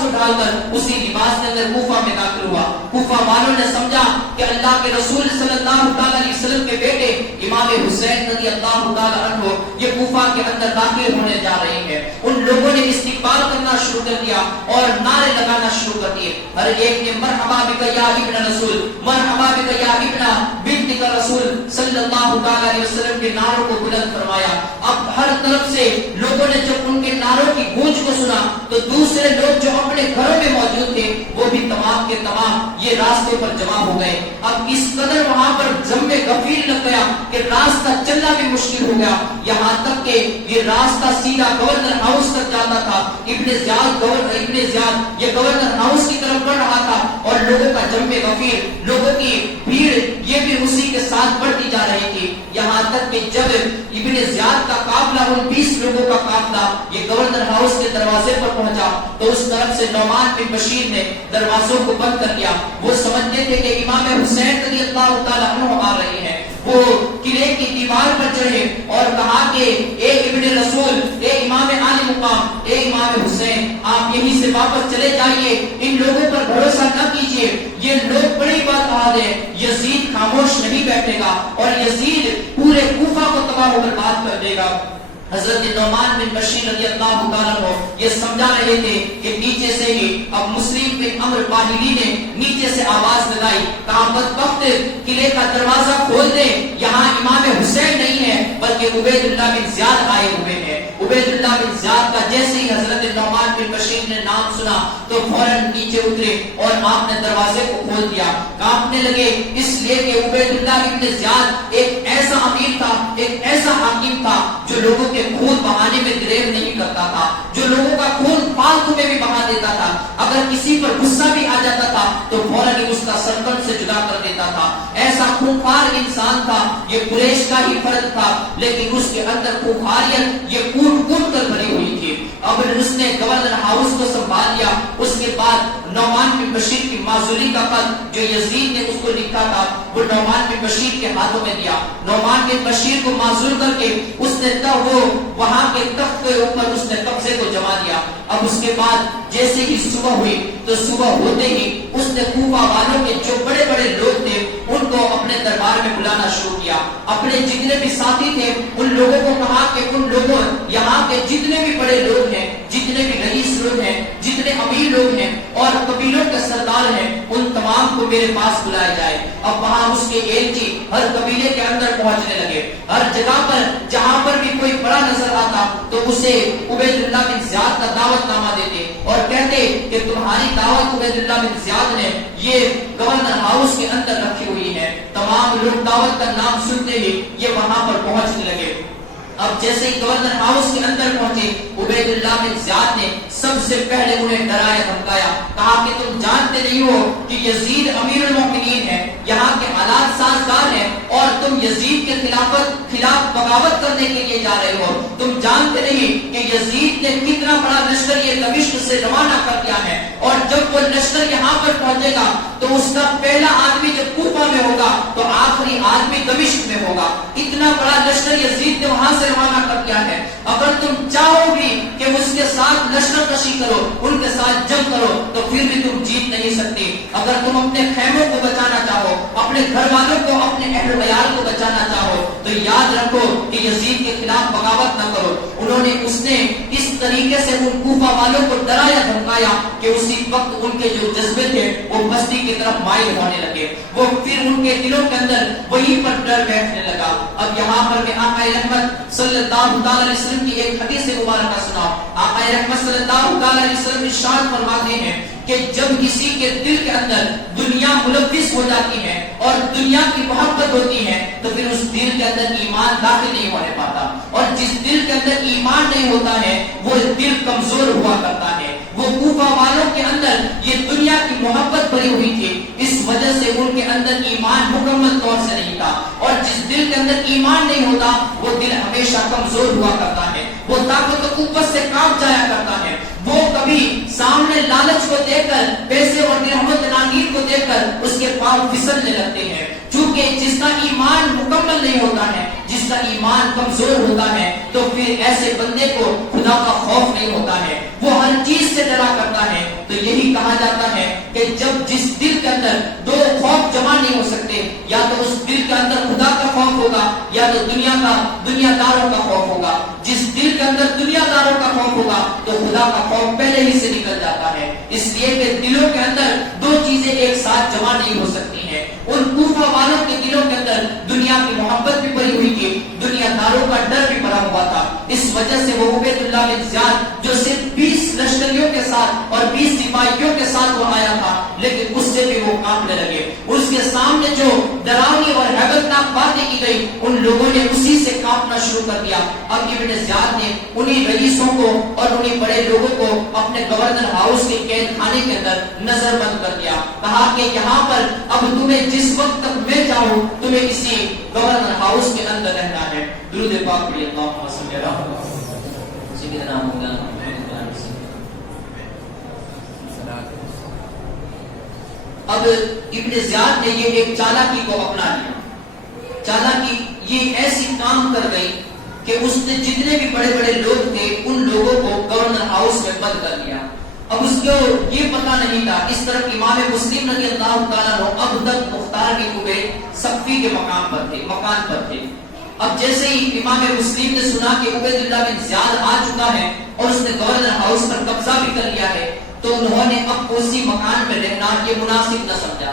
کو ڈھال کر اسی لباس کے اندر کوفہ میں داخل ہوا۔ کوفہ والوں نے سمجھا کہ اللہ کے رسول صلی اللہ علیہ وسلم کے بیٹے امام حسین رضی اللہ تعالیٰ عنہ یہ کوفہ کے اندر داخل ہونے جا رہے ہیں۔ ان لوگوں نے استقبال کرنا شروع کر دیا اور نعرے لگانا شروع کر دیے، ہر ایک نے مرحبا بک یا ابن رسول، مرحبا بک یا ابن بنت رسول صلی اللہ علیہ وسلم کے نعروں کو بلند فرمایا۔ اب ہر طرف سے لوگوں نے جب ان کے نعروں کی گونج کو سنا تو دوسرے لوگ جو اپنے گھروں میں موجود تھے وہ بھی تمام کے تمام یہ راستے پر جمع ہو گئے۔ اب اس قدر وہاں پر جم غفیر لگ گیا کہ راستہ چلنا بھی مشکل ہو گیا، یہاں تک کہ یہ راستہ سیدھا گورنر ہاؤس تک جاتا تھا۔ ابن زیاد یہ گورنر ہاؤس کی طرف بڑھ رہا تھا اور لوگوں کا جم غفیر، لوگوں کی بھیڑ یہ بھی اسی کے ساتھ بڑھتی جا رہی تھی، یہاں تک کہ جب ابن زیاد کا قافلہ ان 20 لوگوں کا قافلہ یہ گورنر ہاؤس کے دروازے پر پہنچا تو اس طرف سے نعمان بن بشیر نے دروازوں کو بند کر دیا۔ وہ سمجھتے تھے کہ امام حسین رضی اللہ تعالیٰ عنہ آ رہے ہیں۔ وہ قلعے کی دیوار پر چڑھے اور کہا کہ اے ابن رسول، اے امام عالی مقام، اے امام حسین، آپ یہیں سے واپس چلے جائیے، ان لوگوں پر بھروسہ نہ کیجیے، یہ لوگ بڑی بات کہا دے، یزید خاموش نہیں بیٹھے گا اور یزید پورے کوفہ کو تباہ و برباد کر دے گا۔ حضرت نعمان بن بشیر رضی اللہ تعالیٰ عنہ یہ سمجھا رہے تھے کہ نیچے سے ہی اب مسلم بن عمرو باہلی نے نیچے سے آواز لگائی، کہا بدبخت قلعے کا دروازہ کھول دے، یہاں امام حسین نہیں ہے بلکہ عبید اللہ بن زیاد آئے ہوئے ہیں۔ عبید اللہ بن زیاد کا جیسے ہی حضرت نعمان بن بشیر نے نام سنا تو فوراً نیچے اترے اور آپ نے دروازے کو کھول دیا۔ کانپنے لگے اس لیے کہ عبید اللہ بن زیاد ایک ایسا امیر تھا، ایک ایسا حاکم تھا جو لوگوں کے خون بہانے میں دریغ نہیں کرتا تھا، جو لوگوں کا خون فالتو میں بھی بہا دیتا تھا، اگر کسی پر غصہ بھی آ جاتا تھا تو فوراً ہی اس کا سرکن سے جدا کر دیتا تھا۔ ایسا خونخوار انسان تھا، یہ قریش کا ہی فرد تھا، لیکن اس کے اندر خونخواریت یہ کوٹ کر بھری ہوئی تھی۔ اب اس نے گورنر ہاؤس کو سنبھال لیا۔ اس کے بعد نعمان بن بشیر کی معذوری کا خط جو یزید نے اس کو لکھا تھا وہ نعمان بن بشیر کے ہاتھوں میں دیا۔ نعمان بن بشیر کو معذور کر کے اس نے وہ وہاں کے تخت کے اوپر اس نے قبضے کو جما دیا۔ اب اس کے بعد جیسے ہی صبح ہوئی تو صبح ہوتے ہی اس نے کوفہ والوں کے جو بڑے بڑے لوگ تھے ان کو اپنے دربار میں بلانا شروع کیا۔ اپنے جتنے بھی ساتھی تھے ان لوگوں کو کہا کہ ان لوگوں یہاں کے جتنے بھی بڑے لوگ ہیں، جتنے بھی رئیس لوگ ہیں، جتنے امیر لوگ ہیں اور قبیلوں کے سردار ہیں ان تمام کو میرے پاس بلایا جائے۔ اب وہاں اس کے ایلچی ہر قبیلے کے اندر پہنچنے لگے، ہر جگہ پر جہاں پر بھی کوئی بڑا نظر آتا تو اسے عبید اللہ بن زیاد کا دعوت نامہ دیتے اور کہتے کہ تمہاری دعوت عبید اللہ بن زیاد نے یہ گورنر ہاؤس کے اندر رکھی ہوئی ہے۔ تمام لوگ دعوت کا نام سنتے ہی یہ وہاں پر پہنچنے لگے۔ اب جیسے ہی گورنر ہاؤس کے اندر پہنچے عبید اللہ بن زیاد نے سب سے پہلے انہیں ڈرایا دھمکایا، کہا کہ تم جانتے نہیں ہو کہ یزید امیر المومنین ہے، یہاں کے حالات سازگار ہیں اور تم یزید کے خلاف بغاوت کرنے کے لیے جا رہے ہو۔ تم جانتے نہیں کہ یزید نے کتنا بڑا لشکر یہ دمشق سے روانہ کر دیا ہے اور جب وہ لشکر یہاں پر پہنچے گا تو اس کا پہلا آدمی جب کوفہ میں ہوگا تو آخری آدمی دمشق میں ہوگا. اتنا بڑا لشکر یزید نے وہاں سے روانہ کر دیا ہے. اگر تم چاہو بھی کہ اس کے ساتھ لشکر کشی کرو, ان کے ساتھ جنگ کرو, تو پھر بھی تم جیت نہیں سکتی. اگر تم اپنے خیموں کو بچانا چاہو, اپنے گھر والوں کو, اپنے اہل و عیال کو بچانا چاہو, تو یاد رکھو کہ یزید کے خلاف بغاوت نہ کرو. اس نے اس طریقے سے ان کوفہ والوں کو ڈرایا دھمکایا کہ اسی وقت ان کے جو جذبے تھے وہ بستی کی طرف مائل ہونے لگے. وہ پھر ان کے دلوں کے اندر وہیں پر ڈر بیٹھنے لگا. اب یہاں پر میں آقا رحمت صلی اللہ علیہ وسلم کی ایک حدیث مبارکہ سناؤ. آقا رحمت صلی اللہ علیہ وسلم ارشاد فرماتے ہیں کہ جب کسی کے دل کے اندر دنیا ملوث ہو جاتی ہے اور دنیا کی محبت ہوتی ہے تو پھر اس دل کے اندر ایمان داخل نہیں ہونے پاتا, اور جس دل کے اندر ایمان نہیں ہوتا ہے وہ دل کمزور ہوا کرتا ہے. وہ کوفہ والوں کے اندر یہ دنیا کی محبت بھری ہوئی تھی, اس وجہ سے ان کے اندر ایمان مکمل طور سے نہیں تھا, اور جس دل کے اندر ایمان نہیں ہوتا وہ دل ہمیشہ کمزور ہوا کرتا ہے, وہ طاقت و قوت سے کام جایا کرتا ہے. وہ کبھی سامنے لالچ کو دیکھ کر, پیسے اور درہم و دنانیر کو دیکھ کر اس کے پاؤں پھسلنے لگتے ہیں. چونکہ جس کا ایمان مکمل نہیں ہوتا ہے, جس کا ایمان کمزور ہوتا ہے, تو پھر ایسے بندے کو خدا کا خوف نہیں ہوتا ہے, وہ ہر چیز سے ڈرا کرتا ہے. تو یہی کہا جاتا ہے کہ جب جس دل کے اندر دو خوف جمع نہیں ہو سکتے, یا تو اس دل کے اندر خدا کا خوف ہوگا یا تو دنیا داروں کا خوف ہوگا. جس دل کے اندر دنیا داروں کا خوف ہوگا تو خدا کا خوف پہلے ہی سے نکل جاتا ہے. اس لیے کہ دلوں کے اندر دو چیزیں ایک ساتھ جمع نہیں ہو سکتی ہیں. ان کوفہ والوں کے دلوں کے اندر دنیا کی محبت بھی بھری ہوئی تھی, دنیا داروں کا ڈر بھی بھرا ہوا تھا. اس وجہ سے وہ عبید اللہ بن زیاد جو صرف 20 لشکریوں کے ساتھ اور 20 سپاہیوں کے ساتھ وہ آیا تھا, لیکن اس سے بھی وہ کانپنے لگے. اس کے سامنے جو ڈراؤنی اور ہیبتناک باتیں کی گئی, ان لوگوں نے اسی سے کانپنا شروع کر دیا. اب ابن زیاد نے انہی رئیسوں کو اور انہی بڑے لوگوں کو اپنے گورنر ہاؤس کے قید خانے کے اندر نظر بند کر دیا. کہا کہ یہاں پر اب تمہیں جس وقت تک میں چاہوں تمہیں کسی گورنر ہاؤس کے اندر رہنا ہے. درود پاک پڑھیے. اللہم صلی اللہ سیدنا مولانا اب ابن زیاد نے یہ ایک چالاکی کو اپنا لیا. چالاکی یہ ایسی کام کر گئی کہ اس نے جتنے بھی بڑے بڑے لوگ تھے ان لوگوں کو گورنر ہاؤس میں بند کر لیا. اب اس کو یہ پتا نہیں تھا, اس طرف امام مسلم رضی اللہ تعالیٰ عنہ اب تک مختار بن عبید سقفی کے مکان پر تھے. اب جیسے ہی امام مسلم نے سنا کہ عبید اللہ بن زیاد آ چکا ہے اور اس نے گورنر ہاؤس پر قبضہ بھی کر لیا ہے, تو انہوں نے اب اسی مکان میں رہنا یہ مناسب نہ سمجھا.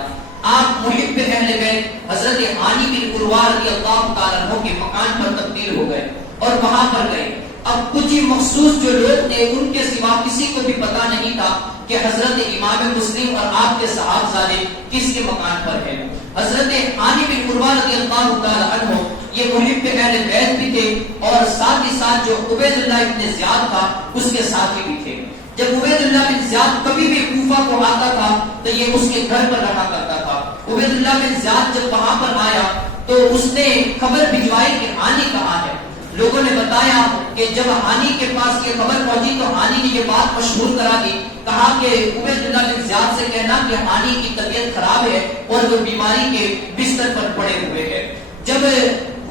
آپ محب اہل بیت حضرت ہانی بن عروہ رضی اللہ تعالیٰ عنہ کے مکان پر تبدیل ہو گئے اور وہاں پر گئے. اب کچھ ہی مخصوص جو لوگ تھے ان کے سوا کسی کو بھی پتا نہیں تھا کہ حضرت امام مسلم اور آپ کے صحابزادے کس کے مکان پر ہیں. حضرت ہانی بن عروہ رضی اللہ تعالیٰ عنہ یہ محب اہل بیت بھی تھے اور ساتھ ہی ساتھ جو عبید اللہ بن زیاد تھا اس کے ساتھی بھی تھے. جب عبید اللہ بن زیاد کبھی بھی کوفہ کو آتا تھا تو یہ اس کے گھر پر رہا کرتا تھا. عبید اللہ بن زیاد جب وہاں پر آیا تو اس نے خبر بھجوائی کہ ہانی کہاں ہے. لوگوں نے بتایا کہ جب ہانی کے پاس یہ خبر پہنچی تو ہانی نے یہ بات مشہور کرا دی. کہا کہ عبید اللہ بن زیاد سے کہنا کہ ہانی کی طبیعت خراب ہے اور وہ بیماری کے بستر پر پڑے ہوئے ہیں. جب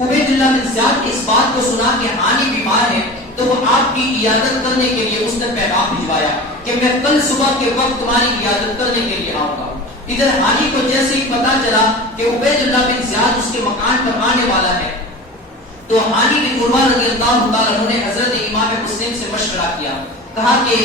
عبید اللہ بن زیاد نے اس بات کو سنا کہ ہانی بیمار ہے تو وہ آپ کی عیادت کرنے کے لیے اس نے پیغام بھجوایا کہ میں کل صبح کے وقت تمہاری عیادت کرنے کے لیے آؤں گا. ادھر ہانی کو جیسے ہی پتا چلا کہ عبید اللہ بن زیاد اس کے مکان پر آنے والا ہے تو ہانی بن عروہ رضی اللہ تعالیٰ عنہ نے حضرت امام مسلم سے مشورہ کیا. کہا کہ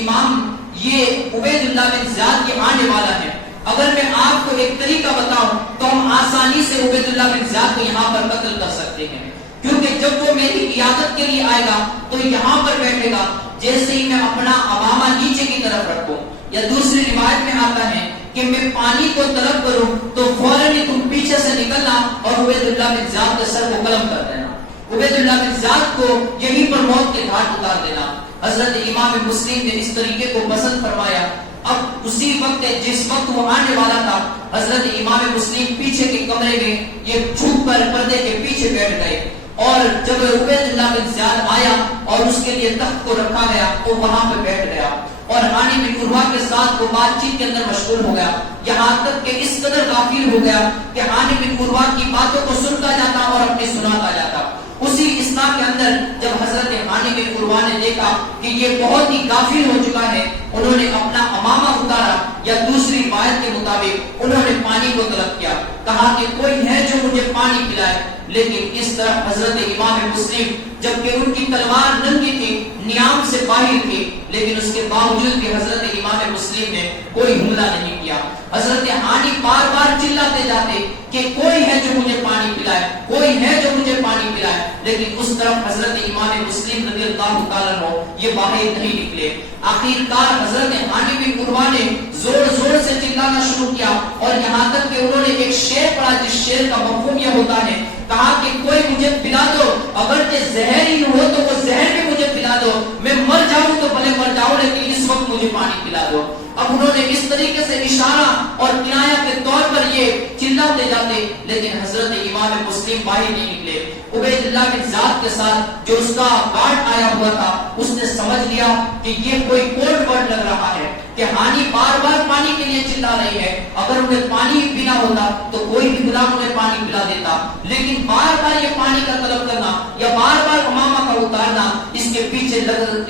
امام یہ عبید اللہ بن زیاد کے آنے والا ہے, اگر میں آپ کو ایک طریقہ بتاؤں تو ہم آسانی سے عبید اللہ بن زیاد کو یہاں پر قتل کر سکتے ہیں, کیونکہ جب وہ میری عیادت کے لیے آئے گا تو یہاں پر بیٹھے گا, جیسے ہی میں اپنا امامہ نیچے کی طرف رکھوں یا دوسری روایت میں آتا ہے کہ میں پانی کو طلب کروں تو فوراً ہی تم پیچھے سے نکلنا اور عبید اللہ بن زیاد کے سر کو قلم کر دینا. عبید اللہ بن زیاد کو یہیں پر موت کے گھاٹ اتار دینا. حضرت امام مسلم نے اس طریقے کو پسند فرمایا. اب اسی وقت جس وقت وہ آنے والا تھا حضرت امام مسلم پیچھے کے کمرے میں یہ چھپ کر پردے کے پیچھے بیٹھ گئے. اور جب عبید اللہ بن زیاد آیا اور اس کے لیے تخت کو رکھا گیا وہ وہاں پہ بیٹھ گیا اور ہانی بن عروہ کے ساتھ وہ بات چیت کے اندر مشغول ہو گیا، یہاں تک کہ اس قدر غافل ہو گیا کہ ہانی بن عروہ کی باتوں کو سنتا جاتا اور اپنی سناتا جاتا۔ اسی اثناء کے اندر جب حضرت ہانی بن عروہ نے دیکھا کہ یہ بہت ہی غافل ہو چکا ہے، انہوں نے اپنا امامہ اتارا، یا دوسری روایت کے مطابق انہوں نے پانی کو طلب کیا، کہا کہ کوئی ہے جو مجھے پانی پلائے۔ لیکن اس طرح حضرت امام مسلم جبکہ ان کی تلوار ننگی تھی، نیام سے باہر تھی، لیکن اس کے باوجود بھی حضرت امام مسلم نے کوئی حملہ نہیں کیا۔ حضرت ہانی بار بار چلاتے جاتے کہ کوئی ہے جو مجھے پانی پلائے، کوئی ہے جو مجھے پانی پلائے، لیکن اس طرف حضرت امام مسلم رضی اللہ تعالیٰ عنہ یہ باہر نہیں نکلے۔ آخر کار حضرت ہانی بن عروہ نے زور زور سے چلانا شروع کیا اور یہاں تک کہ انہوں نے ایک شعر پڑھا جس شعر کا مفہوم یہ ہوتا ہے، کہا کہ کوئی مجھے پلا دو، اگرچہ زہر ہی ہو تو وہ زہر بھی مجھے پلا دو، میں مر جاؤں تو بھلے مر جاؤں لیکن اس وقت مجھے پانی پلا دو۔ اب انہوں نے اس طریقے سے اشارہ اور کنایہ کے طور پر یہ چلاتے جاتے، لیکن حضرت امام مسلم باہر نہیں نکلے۔ عبید اللہ بن زیاد کے ساتھ جو اس کا گارڈ آیا ہوا تھا اس نے سمجھ لیا کہ یہ کوئی کوڈ ورڈ لگ رہا ہے کہ ہانی بار بار پانی کے لیے چلا رہی ہے، اگر انہیں پانی ہی پینا ہوتا تو کوئی بھی غلام انہیں پانی پلا دیتا، لیکن بار بار یہ پانی کا طلب کرنا یا بار بار امامہ کا اتارنا، اس کے پیچھے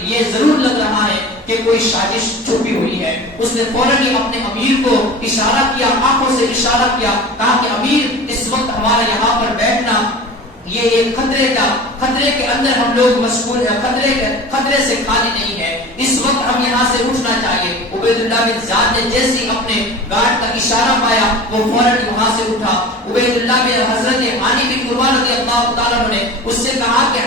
یہ ضرور لگ رہا ہے کہ کوئی سازش چھپی ہوئی ہے۔ اس نے فوراً ہی اپنے امیر کو اشارہ کیا، آنکھوں سے اشارہ کیا، کہا کہ امیر اس وقت ہمارے یہاں پر بیٹھنا یہ ایک خطرے کے اندر ہم لوگ مشغول ہیں، خطرے سے خالی نہیں ہے، اس وقت ہم یہاں سے اٹھنا چاہیے۔ عبید اللہ بن زیاد نے جیسے اپنے گارڈ کا اشارہ پایا وہ فوراً وہاں سے اٹھا۔ عبید اللہ بن حضرت ہانی بن عروہ رضی اللہ تعالیٰ عنہ نے اس سے کہا کہ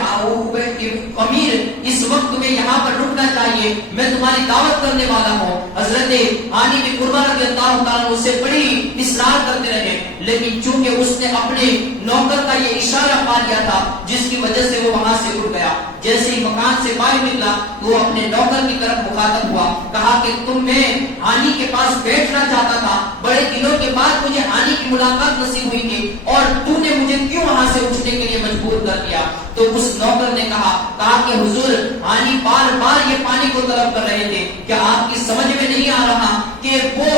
امیر اس وقت تمہیں یہاں پر رکنا چاہیے، میں تمہاری دعوت کرنے والا ہوں۔ حضرت ہانی بن عروہ رضی اللہ تعالیٰ عنہ اس سے بڑی اصرار کرتے رہے، لیکن چونکہ اس نے اپنے نوکر کا یہ اشارہ پا لیا تھا جس کی وجہ سے وہ وہاں سے اٹھ گیا۔ جیسے ہی مکان سے باہر نکلا وہ اپنے نوکر کی طرف مخاطب ہوا، کہا کہ میں ہانی کے پاس بیٹھنا چاہتا تھا، بڑے دنوں کے بعد مجھے ہانی کی ملاقات نصیب ہوئی تھی اور تو نے مجھے کیوں وہاں سے اٹھنے کے لیے مجبور کر دیا؟ تو اس نوکر نے کہا کہ حضور ہانی بار بار یہ پانی کو طلب کر رہے تھے، کیا آپ کی سمجھ میں نہیں آ رہا کہ وہ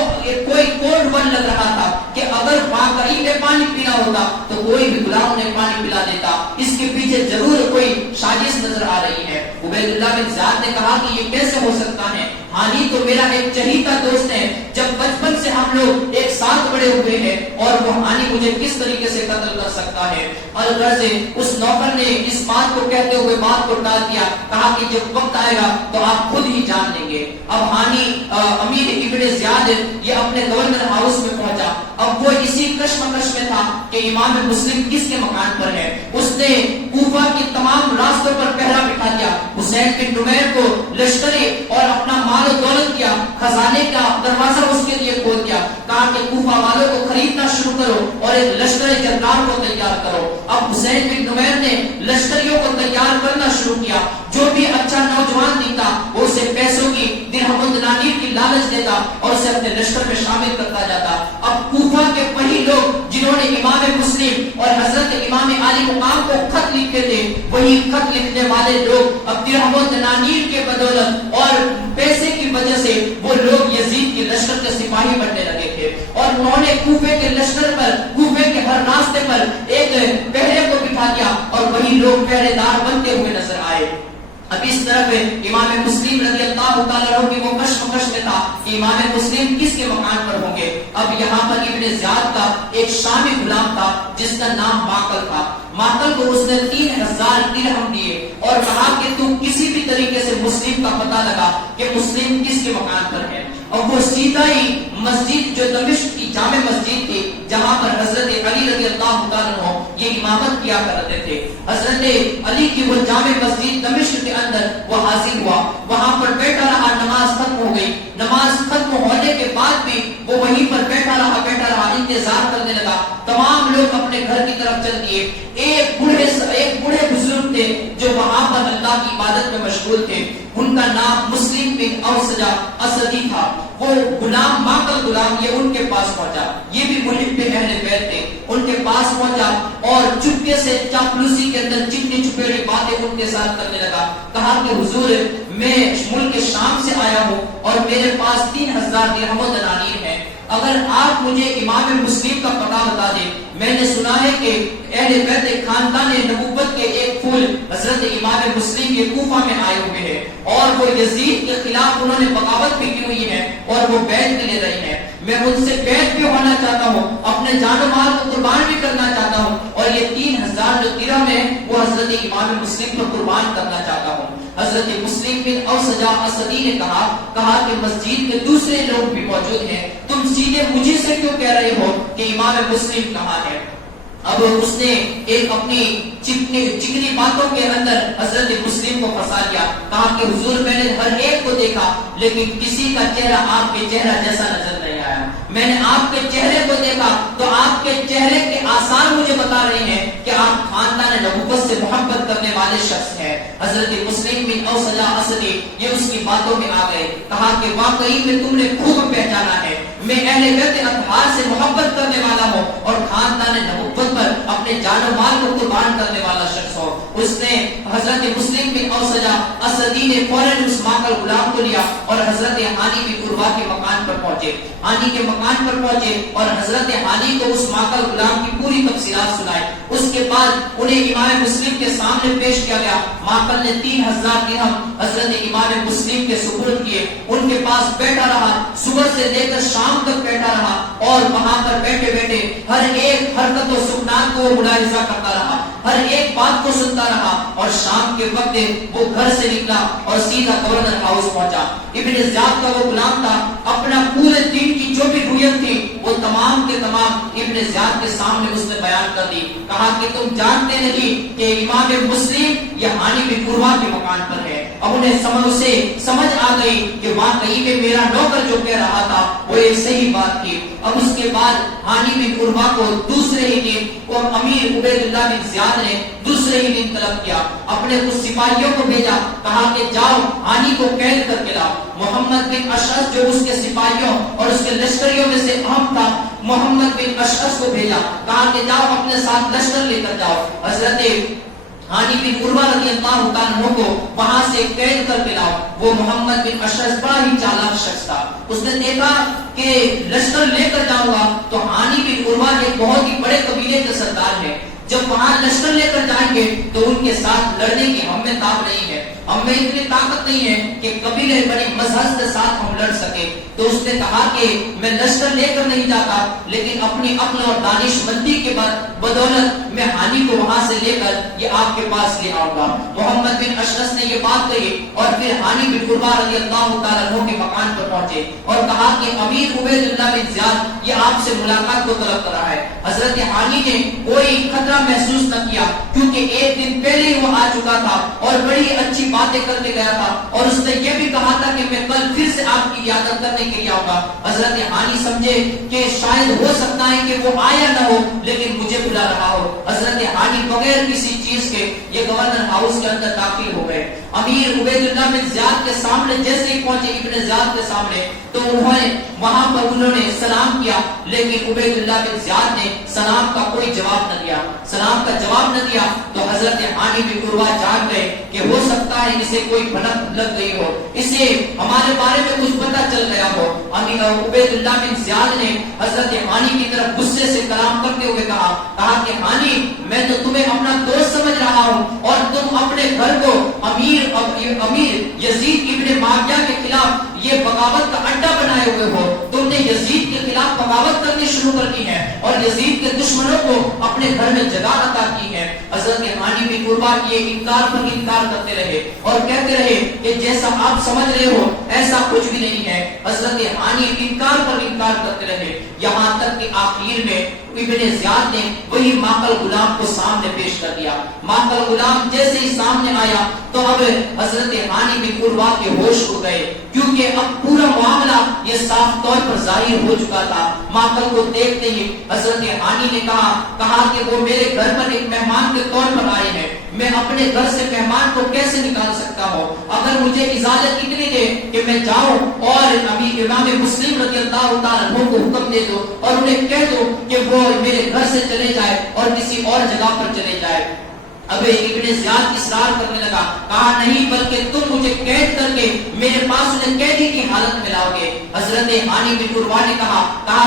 کوئی کوڈ ورڈ لگ رہا تھا کہ اگر واقعی میں پانی پینا ہوتا تو کوئی بھی غلام نے پانی پلا دیتا، اس کے پیچھے ضرور کوئی سازش نظر آ رہی ہے۔ عبید اللہ بن زیاد نے کہا کہ یہ کیسے ہو سکتا ہے، ہانی تو میرا ایک چہیتا دوست ہے، جب بچپن سے ہم لوگ ایک ساتھ بڑے ہوئے ہیں، اور وہ ہانی مجھے کس طریقے سے قتل کر سکتا ہے؟ الغرض اس نوکر نے اس بات کو کہتے ہوئے بات کو ٹال دیا، کہا کہ جب وقت آئے گا تو آپ خود ہی جان لیں گے۔ اب ہانی امیر ابن زیاد یہ اپنے گورنر ہاؤس میں پہنچا، اب وہ اسی کشمکش میں تھا کہ امام مسلم کس کے مکان پر ہے۔ اس نے کوفہ کی تمام راستوں پر پہرا بٹھا دیا، حسین بن نمیر کو لشکری اور اپنا مال و دولت کیا، خزانے کا دروازہ اس کے لیے کھول دیا، کہا کہ کوفہ والوں کو خریدنا شروع کرو اور ایک لشکری جنرال کو تیار کرو۔ اب حسین بن نمیر نے لشکریوں کو تیار کرنا شروع کیا، جو بھی اچھا نوجوان دیتا وہ اسے پیسوں کی درہم و دنانیر کی لالچ دیتا اور اسے اپنے لشکر میں شامل کرتا جاتا۔ اب کوفہ کے وہی لوگ جنہوں نے امام مسلم اور حضرت امام علی مقام کو خط لکھے تھے، وہی خط لکھنے والے لوگ اب درہم و دنانیر کے بدولت اور پیسے کی وجہ سے وہ لوگ یزید کے لشکر کے سپاہی بننے لگے تھے، اور انہوں نے کوفے کے لشکر پر، کوفے کے ہر راستے پر ایک پہرے کو بٹھا دیا اور وہی لوگ پہرے دار بنتے ہوئے نظر آئے۔ اب اس طرف امام مسلم رضی اللہ تعالیٰ عنہ کی وہ کشمکش میں تھا کہ امام مسلم کس کے مکان پر ہوں گے۔ اب یہاں پر ابن زیاد کا ایک شامی غلام تھا جس کا نام ماقل تھا۔ ماقل کو اس نے 3000 درہم دیے اور کہا کہ تو کسی بھی طریقے سے مسلم کا پتہ لگا کہ مسلم کس کے مکان پر ہے، اور وہ سیدھا ہی مسجد جو دمشق کی جامع مسجد تھی جہاں پر حضرت علی رضی اللہ تعالیٰ عنہ یہ امامت کیا کرتے تھے، حضرت علی کی وہ جامع مسجد دمشق کے اندر وہ حاضر ہوا، وہاں پر بیٹھا رہا، نماز ختم ہو گئی، نماز ختم ہونے کے بعد بھی وہ وہیں پر بیٹھا رہا انتظار کرنے لگا. تمام لوگ اپنے گھر کی طرف چل دیے. ایک بوڑھے بزرگ تھے جو وہاں پر اللہ کی عبادت میں مشغول تھے. ان کا نام مسلم بن اوسجہ اسدی تھا. وہ غلام ماقل غلام یہ ان کے پاس پہنچا. یہ بھی محب اہل بیت تھے. ان کے پاس پہنچا اور چپکے سے چاپلوسی کے اندر چپنی چپیڑی باتیں ان کے ساتھ کرنے لگا. کہا کہ حضور میں ملک شام سے آیا ہوں اور میرے پاس 3000 درہم و دنانیر ہیں. اگر آپ مجھے امام مسلم کا پتہ بتا دیں. میں نے سنا ہے کہ اہل بیت خاندان نبوت کے ایک پھول حضرت امام مسلم یہ کوفہ میں آئے ہوئے ہیں اور وہ یزید کے خلاف انہوں نے بغاوت بھی کی ہوئی ہے اور وہ بیعت بھی لے رہے ہیں. میں ان سے بیعت بھی ہونا چاہتا ہوں, اپنے جان و مال کو قربان بھی کرنا چاہتا ہوں اور یہ 3000 جو درہم ہے وہ حضرت امام مسلم کو قربان کرنا چاہتا ہوں. حضرت مسلم بن اوسجہ اسدی نے کہا کہ مسجد میں دوسرے لوگ بھی موجود ہیں, تم سیدھے مجھے سے کیوں کہہ رہے ہو کہ امام مسلم کہاں ہے؟ اب اس نے ایک اپنی چکنی باتوں کے اندر حضرت مسلم کو پھنسا لیا. کہا کہ حضور میں نے ہر ایک کو دیکھا لیکن کسی کا چہرہ آپ کے چہرہ جیسا نظر نہیں آیا. میں نے آپ کے چہرے کو دیکھا تو آپ کے چہرے کے آثار مجھے بتا رہے ہیں کہ آپ خاندان نبوت سے محبت کرنے والے شخص ہیں. حضرت مسلم بن اوسجہ اسدی یہ اس کی باتوں میں آ گئے. کہا کہ واقعی میں تم نے خوب پہچانا ہے, میں اہل بیت اطہار سے محبت کرنے والا ہوں اور خاندان نبوت پر اپنے جان و مال کو قربان کرنے والا شخص ہوں. اس نے حضرت مسلم بن اوسجہ اسدی نے فوراً اس ماقل غلام کو لیا اور حضرت ہانی بن عروہ کے مکان پر پہنچے. ہانی کے مکان پر پہنچے اور حضرت ہانی کو اس ماقل غلام کی پوری تفصیلات سنائی. اس کے بعد انہیں امام مسلم کے سامنے پیش کیا گیا. ماقل نے 3000 درہم حضرت امام مسلم کے سپرد کیے. ان کے پاس بیٹھا رہا, صبح سے لے کر شام تک بیٹھا رہا اور وہاں پر بیٹھے بیٹھے ہر ایک حرکت و سکنات کو ملاحظہ کرتا رہا, ہر ایک بات کو سنتا رہا اور شام کے وقت وہ گھر سے نکلا اور سیدھا گورنر ہاؤس پہنچا. ابن زیاد کا وہ غلام تھا, اپنا پورے دین کی جو بھی رویت تھی وہ تمام کے تمام ابن زیاد کے سامنے اس نے بیان کر دی. کہا کہ تم جانتے نہیں کہ امام مسلم یہ ہانی بن عروہ کے مکان پر ہے. اب انہیں سمجھ آ گئی کہ واقعی میں میرا نوکر جو کہہ رہا تھا وہ ایک صحیح بات تھی. اب اس کے بعد ہانی بن عروہ کو دوسرے ہی دن کو امیر عبید اللہ بن زیاد نے دوسرے ہی دن طلب کیا. اپنے کچھ سپاہیوں کو بھیجا, کہا کہ جاؤ ہانی کو قید کر کے لاؤ. محمد بن اشعث جو اس کے سپاہیوں اور اس کے لشکریوں میں سے اہم تھا, محمد بن اشعث کو بھیجا. کہا کہ جاؤ اپنے ساتھ لشکر لے کر جاؤ, حضرت ہانی بن عروہ رضی اللہ تعالیٰ عنہ کو وہاں سے قید کر کے لاؤ. وہ محمد بن اشعث بڑا ہی چالاک شخص تھا. اس نے دیکھا کہ لشکر لے کر جاؤں گا تو ہانی بن عروہ ایک بہت ہی بڑے قبیلے کے سردار ہیں, جب وہاں لشکر لے کر جائیں گے تو ان کے ساتھ لڑنے کی ہم میں طاقت نہیں ہے, ہم میں اتنی طاقت نہیں ہے کہ قبیلے بڑی مذہب کے ساتھ ہم لڑ سکے. تو اس نے کہا کہ میں لشکر لے کر نہیں جاتا لیکن اپنی عقل اور دانش مندی کے بدولت میں ہانی کو وہاں سے لے کر یہ آپ کے پاس لے آؤں گا. محمد بن اشعث نے یہ بات کہی اور پھر ہانی بن عروہ رضی اللہ تعالیٰ عنہ کے مکان پر پہنچے اور کہا کہ امیر عبید اللہ بن زیاد یہ آپ سے ملاقات کو طلب کر رہا ہے. حضرت ہانی نے کوئی خطرہ محسوس نہ کیا کیونکہ ایک دن پہلے ہی وہ آ چکا تھا اور بڑی اچھی باتیں کر کے گیا تھا اور اس نے یہ بھی کہا تھا کہ میں کل پھر سے آپ کی عیادت کرنے کے لیے آؤں گا. حضرت ہانی سمجھے کہ شاید ہو سکتا ہے کہ وہ آیا نہ ہو لیکن مجھے بلا رہا ہو. حضرت ہانی بغیر کسی چیز کے یہ گورنر ہاؤس کے اندر داخل ہو گئے. امیر عبید اللہ بن زیاد کے سامنے جیسے ہی پہنچے ابن زیاد کے سامنے تو وہاں پر انہوں نے سلام کیا لیکن عبید اللہ بن زیاد نے سلام کا کوئی جواب نہ دیا. سلام کا جواب نہ دیا تو حضرت ہانی بن عروہ جان گئے کہ ہو سکتا ہے اسے کوئی بھنک لگ گئی ہو, اسے ہمارے بارے میں کچھ پتہ چل گیا ہو. امیر عبید اللہ بن زیاد نے حضرت ہانی کی طرف غصے سے کلام کرتے ہوئے کہا کہ ہانی میں تو تمہیں اپنا دوست سمجھ رہا ہوں اور تم اپنے گھر کو امیر یزید ابن معاویہ کے خلاف یہ بغاوت کا اڈا بنائے ہوئے ہو. تم نے یزید کے خلاف بغاوت کرنی شروع کر دی ہے اور یزید کے دشمنوں کو اپنے گھر میں جگہ عطا کی ہے. حضرت ہانی بن عروہ کی انکار پر انکار کرتے رہے اور کہتے رہے کہ جیسا آپ سمجھ رہے ہو ایسا کچھ بھی نہیں ہے. حضرت ہانی انکار پر انکار کرتے رہے یہاں تک کہ آخر میں ابن زیاد نے وہی ماقل غلام کو سامنے پیش کر دیا. ماقل غلام جیسے ہی سامنے آیا تو اب حضرت ہانی بن عروہ کے ہوش اڑ گئے کیونکہ اب پورا معاملہ یہ صاف طور پر ظاہر ہو چکا تھا. ماقل کو دیکھتے ہی حضرت ہانی نے کہا کہ وہ میرے گھر پر ایک مہمان کے طور پر آئے ہیں, میں اپنے گھر سے مہمان کو کیسے نکال سکتا ہوں؟ اگر مجھے اجازت اتنی دے کہ میں جاؤں اور ابھی امام مسلم رضی اللہ تعالیٰ عنہ کو حکم دے دو اور انہیں کہہ دو کہ وہ میرے گھر سے چلے جائے اور کسی اور جگہ پر چلے جائے. اب ابن زیاد اصرار کرنے لگا, کہا نہیں بلکہ تم مجھے قید کر کے میرے پاس انہیں قیدی کی حالت میں لاؤ گے. حضرت ہانی بن عروہ نے کہا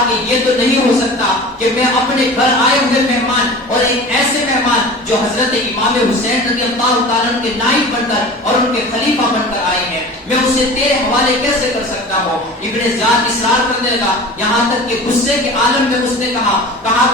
کہ یہ تو نہیں ہو سکتا کہ میں اپنے گھر آئے ہوئے مہمان اور ایک ایسے مہمان جو حضرت امام حسین رضی اللہ تعالیٰ عنہ کے نائب بن کر اور ان کے خلیفہ بن کر آئے ہیں, میں اسے تیرے حوالے کیسے کر سکتا ہوں؟ ابن زیاد اصرار کرنے لگا یہاں تک کہ غصے کے عالم میں اس نے کہا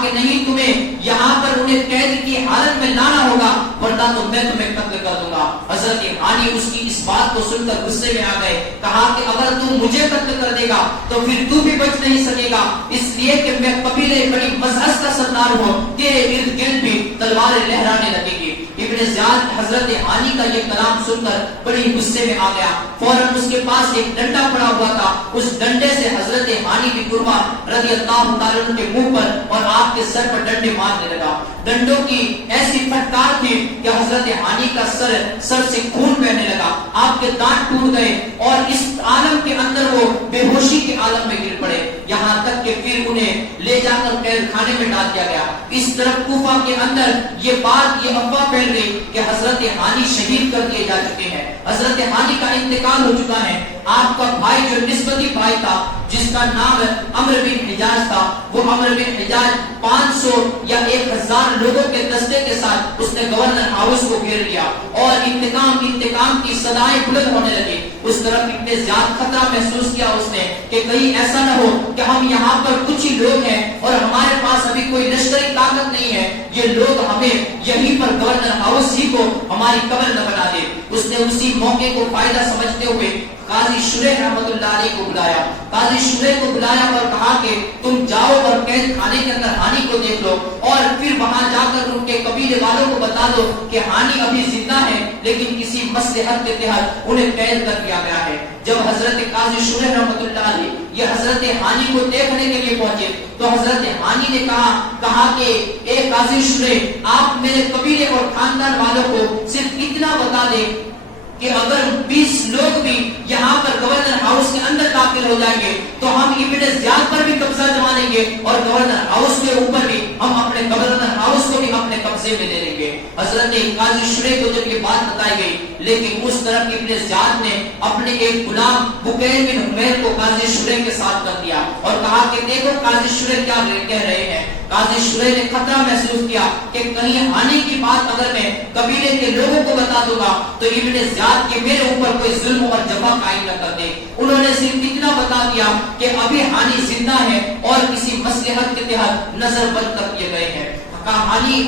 کہ نہیں, تمہیں یہاں پر انہیں قید کی حالت میں لانا ہوگا ورنہ تو میں تمہیں قتل کر دوں گا. حضرت ہانی اس کی اس بات کو سن کر غصے میں آ گئے, کہا کہ اگر تو مجھے قتل کر دے گا تو پھر تو بھی بچ نہیں سکے گا, اس لیے کہ میں قبیلے بڑی مذہب کا سردار ہوں, تیرے ارد گرد بھی تلواریں لہرانے لگے گی. ابن زیاد حضرت ہانی کا یہ کلام سن کر بڑی غصے میں آ گیا. فوراً اس کے پاس ایک ڈنڈا پڑا ہوا تھا, اس ڈنڈے سے حضرت ہانی بن عروہ رضی اللہ تعالیٰ عنہ کے منہ پر اور آپ کے سر پر ڈنڈے مارنے لگا. ڈنڈوں کی ایسی پھٹکار تھی کہ حضرت ہانی کا سر سے خون بہنے لگا, آپ کے دانت ٹوٹ گئے اور اس عالم کے اندر وہ بے ہوشی کے عالم میں گر پڑے. یہاں تک کہ پھر انہیں لے جا کر قید خانے میں ڈال دیا گیا. اس طرف کوفہ کے اندر یہ بات, یہ افواہ پھیل گئی کہ حضرت ہانی شہید کر دیے جا چکے ہیں, حضرت ہانی کا انتقال ہو چکا ہے. آپ کا بھائی جو نسبتی بھائی تھا جس کا نام عمرو بن حجاز تھا, وہ عمرو بن حجاز 500 یا 1000 لوگوں کے دستے کے ساتھ اس نے گورنر ہاؤس کو گھیر لیا اور انتقام کی صدائیں بلند ہونے لگی. اس طرف اتنے زیادہ خطرہ محسوس کیا اس نے کہ کہیں ایسا نہ ہو کہ ہم یہاں پر کچھ ہی لوگ ہیں اور ہمارے پاس ابھی کوئی لشکری طاقت نہیں ہے, یہ لوگ ہمیں یہیں پر گورنر ہاؤس ہی کو ہماری قبر نہ بنا دے. اس نے اسی موقع کو فائدہ سمجھتے ہوئے قاضی شریح رحمت اللہ علیہ کو بلایا. قاضی شریح کو بلایا اور کہا کہ تم جاؤ اور قید خانے کے اندر ہانی کو دیکھ لو اور پھر وہاں جا کر ان کے قبیلے والوں کو بتا دو کہ ہانی ابھی زندہ ہے لیکن کسی مصلحت کے تحت انہیں قید کر دیا گیا ہے. جب حضرت قاضی شریح رحمت اللہ علیہ یہ حضرت ہانی کو دیکھنے کے لیے پہنچے تو حضرت ہانی نے کہا کہ اے قاضی شریح, آپ میرے قبیلے اور خاندان والوں کو صرف اتنا بتا دیں کہ اگر 20 لوگ بھی یہاں پر گورنر ہاؤس کے اندر داخل ہو جائیں گے تو ہم ابن زیاد پر بھی قبضہ جما لیں گے اور گورنر ہاؤس کے اوپر بھی ہم اپنے گورنر ہاؤس کو بھی اپنے قبضے میں لے لیں گے. حضرت قاضی شریح کو جب یہ بات بتائی گئی لیکن اس طرف ابن زیاد نے اپنے ایک غلام بکیر بن حمیر کو قاضی شریح کے ساتھ کر دیا اور کہا کہ دیکھو قاضی شریح کیا کہہ رہے ہیں. قاضی شریح نے خطرہ محسوس کیا کہ کہیں ہانی کی بات اگر میں قبیلے کے لوگوں کو بتا دوں گا تو ابن زیاد کے میرے اوپر کوئی ظلم اور جفا قائم نہ کر دے. انہوں نے صرف اتنا بتا دیا کہ ابھی ہانی زندہ ہے اور کسی مصلحت کے تحت نظر بند کر دیے گئے ہیں.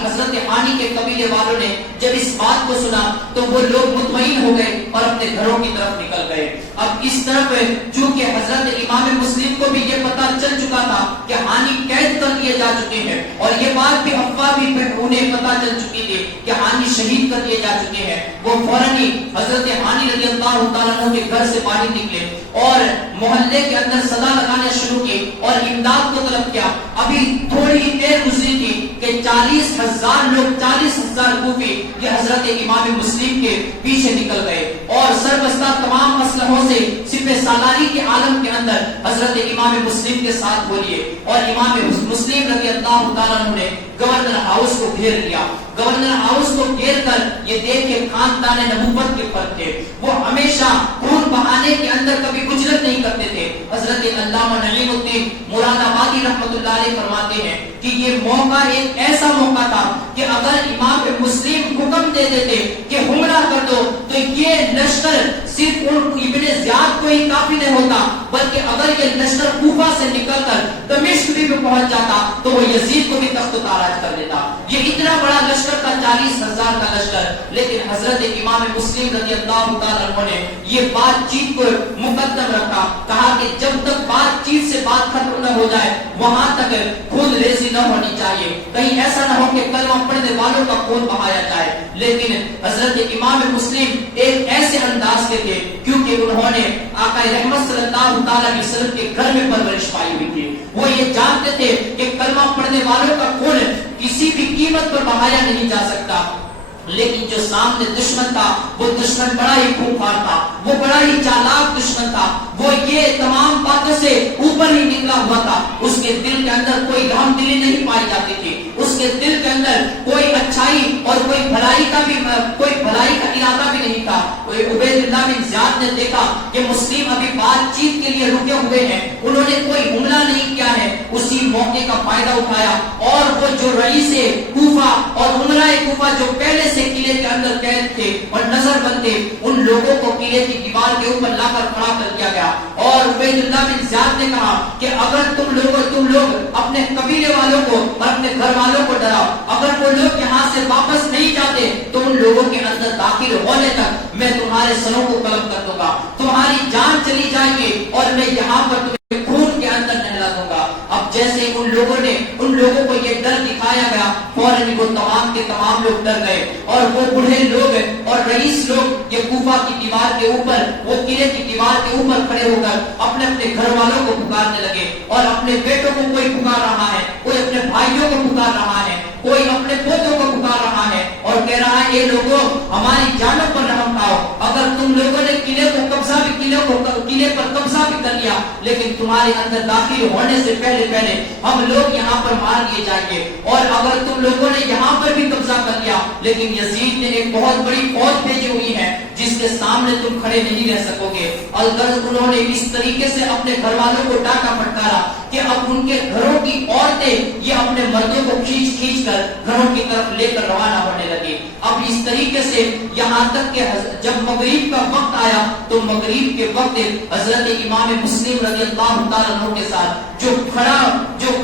حضرت ہانی کے قبیلے والوں نے جب اس بات کو سنا تو وہ لوگ مطمئن ہو گئے اور اپنے گھروں کی طرف نکل گئے. اب اس طرف چونکہ حضرت امام مسلم کو بھی یہ پتا چل چکا تھا کہ ہانی قید کر دیے جا چکے ہیں اور یہ بات بھی افواہ بھی انہیں پتا چل چکی تھی کہ ہانی شہید کر دیے جا چکے ہیں. وہ فوراً ہی حضرت ہانی رضی اللہ تعالیٰ عنہ کے گھر سے باہر نکلے اور محلے کے اندر صدا لگانے شروع کی اور امداد کو طلب کیا. ابھی تھوڑی دیر گزری تھی کہ 40,000 لوگ 40,000 کوفی یہ حضرت امام مسلم کے پیچھے نکل گئے اور سربستہ تمام اسلحوں سے سپہ سالاری کے عالم کے اندر حضرت امام مسلم کے ساتھ بولیے اور امام مسلم رضی اللہ تعالیٰ عنہ نے گورنر ہاؤس کو گھیر لیا. گورنر ہاؤس کو گھیر کر یہ دیکھ کے خاندان نبوت کے فرد تھے, وہ ہمیشہ خون بہانے کے اندر کبھی اجرت نہیں کرتے تھے. حضرت علامہ نعیم الدین مراد آبادی رحمت اللہ علیہ فرماتے ہیں کہ یہ موقع ایک ایسا موقع تھا کہ اگر امام مسلم حکم دے دیتے کہ حملہ کر دو تو یہ لشکر صرف ابن زیاد کوئی کافی نہیں ہوتا، بلکہ اگر یہ لشکر کوفہ سے نکل کر دمشق بھی پہنچ جاتا تو وہ یزید کو بھی تخت و تاراج کر دیتا۔ یہ اتنا بڑا لشکر تھا، 40,000 کا لشکر، لیکن حضرت امام مسلم رضی اللہ تعالیٰ عنہ نے یہ بات چیت کو مقدم رکھا، کہا کہ جب تک بات چیت سے بات ختم نہ ہو جائے وہاں تک خون ریزی نہ ہونی چاہیے، کہیں ایسا نہ ہو کہ کلمہ پڑھنے والوں کا خون بہایا جائے۔ لیکن حضرت امام مسلم ایک ایسے انداز کے تھے کیونکہ انہوں نے آقا رحمت صلی اللہ تعالیٰ علیہ وسلم کے گھر میں پرورش پائی ہوئی تھی، وہ یہ جانتے تھے کہ کلمہ پڑھنے والوں کا خون کسی بھی قیمت پر بہایا نہیں جا سکتا۔ لیکن جو سامنے دشمن تھا وہ دشمن بڑا ہی خونخوار تھا، وہ بڑا ہی چالاک دشمن تھا، وہ یہ تمام باتوں سے اوپر ہی نکلا ہوا تھا۔ اس کے دل کے اندر کوئی رحم دلی نہیں پائی جاتی تھی، اس کے دل کے اندر کوئی اچھائی اور کوئی بھلائی کا ارادہ بھی نہیں تھا۔ عبید اللہ بن زیاد نے دیکھا کہ مسلم ابھی بات چیت کے لیے رکے ہوئے ہیں، انہوں نے کوئی حملہ نہیں کیا ہے، اسی موقع کا فائدہ اٹھایا اور وہ جو رئیس کوفہ اور عمرہ کوفہ جو پہلے سے قلعے کے اندر قید تھے اور نظر بند تھے، ان لوگوں کو قلعے کی دیوار کے اوپر لا کر کھڑا کر دیا گیا اور عبید اللہ بن زیاد نے کہا کہ اگر تم لوگ اپنے قبیلے والوں کو اور اپنے گھر والوں کو ڈراؤ، اگر وہ لوگ یہاں سے واپس نہیں جاتے تو ان لوگوں کے اندر داخل ہونے تک میں تمہارے سروں کو قلم کر دوں گا، تمہاری جان چلی جائے گی اور میں یہاں پر تمہیں خون کے اندر نہلا دوں گا۔ اب جیسے ان لوگوں کو یہ ڈر دکھایا گیا، فوراً وہ تمام کے تمام لوگ ڈر گئے اور وہ بوڑھے لوگ اور رئیس لوگ یہ کوفہ کی دیوار کے اوپر، وہ قلعے کی دیوار کے اوپر کھڑے ہو کر اپنے گھر والوں کو پکارنے لگے اور اپنے بیٹوں کو کوئی پکار رہا ہے، کوئی اپنے بھائیوں کو پکار رہا ہے، کوئی اپنے پوتوں کو پکار رہا ہے اور کہہ رہا ہے اے لوگوں ہماری جانوں پر رحم کھاؤ، اگر تم لوگوں نے قلعے پر قبضہ بھی کر لیا لیکن تمہارے اندر داخل ہونے سے پہلے ہم لوگ یہاں پر مار لیے جائیں گے، اور اگر تم لوگوں نے یہاں پر بھی قبضہ کر لیا لیکن یزید نے ایک بہت بڑی فوج بھیجی ہوئی ہے جس کے سامنے تم کھڑے نہیں رہ سکو گے۔ الغرض انہوں نے اس طریقے سے اپنے گھر والوں کو ڈانٹا پھٹکارا کہ اب ان کے گھروں کی عورتیں یہ اپنے مردوں کو کھینچ کر گھروں کی طرف لے کر روانہ ہونے لگی۔ اب اس طریقے سے یہاں تک کہ جب مغرب کا وقت آیا تو مغرب کے وقت حضرت امام مسلم رضی اللہ تعالیٰ عنہ کے ساتھ جو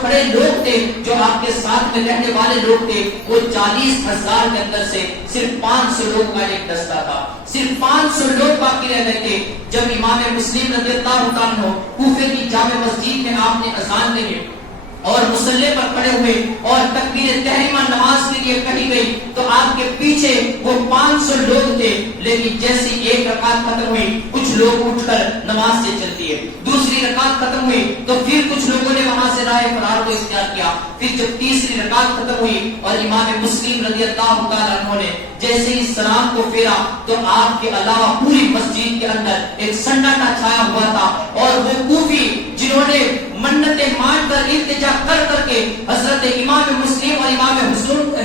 کھڑے لوگ تھے، جو آپ کے ساتھ میں رہنے والے لوگ تھے، وہ 40,000 کے اندر سے صرف 500 لوگ کا ایک دستہ تھا، صرف 500 لوگ باقی رہ گئے تھے۔ جب امام مسلم رضی اللہ تعالیٰ عنہ کوفے کی جامع مسجد میں آپ نے اذان دی اور مصلی پر کھڑے ہوئے اور تکبیر تحریمہ نماز کے لیے کہی گئی تو آپ کے پیچھے وہ 500 لوگ تھے، لیکن جیسی ایک رکعت ختم ہوئی کچھ لوگ اٹھ کر نماز سے چل دیے، دوسری رکعت ختم ہوئی تو پھر کچھ لوگوں نے وہاں سے راہ فرار کو اختیار کیا، پھر جب تیسری رکعت ختم ہوئی اور امام مسلم رضی اللہ تعالیٰ عنہ نے جیسے ہی سلام کو پھیرا تو آپ کے علاوہ پوری مسجد کے اندر ایک سناٹا چھایا ہوا تھا اور وہ کوفی جنہوں نے منتیں مان کر التجا کر کے حضرت امام مسلم اور امام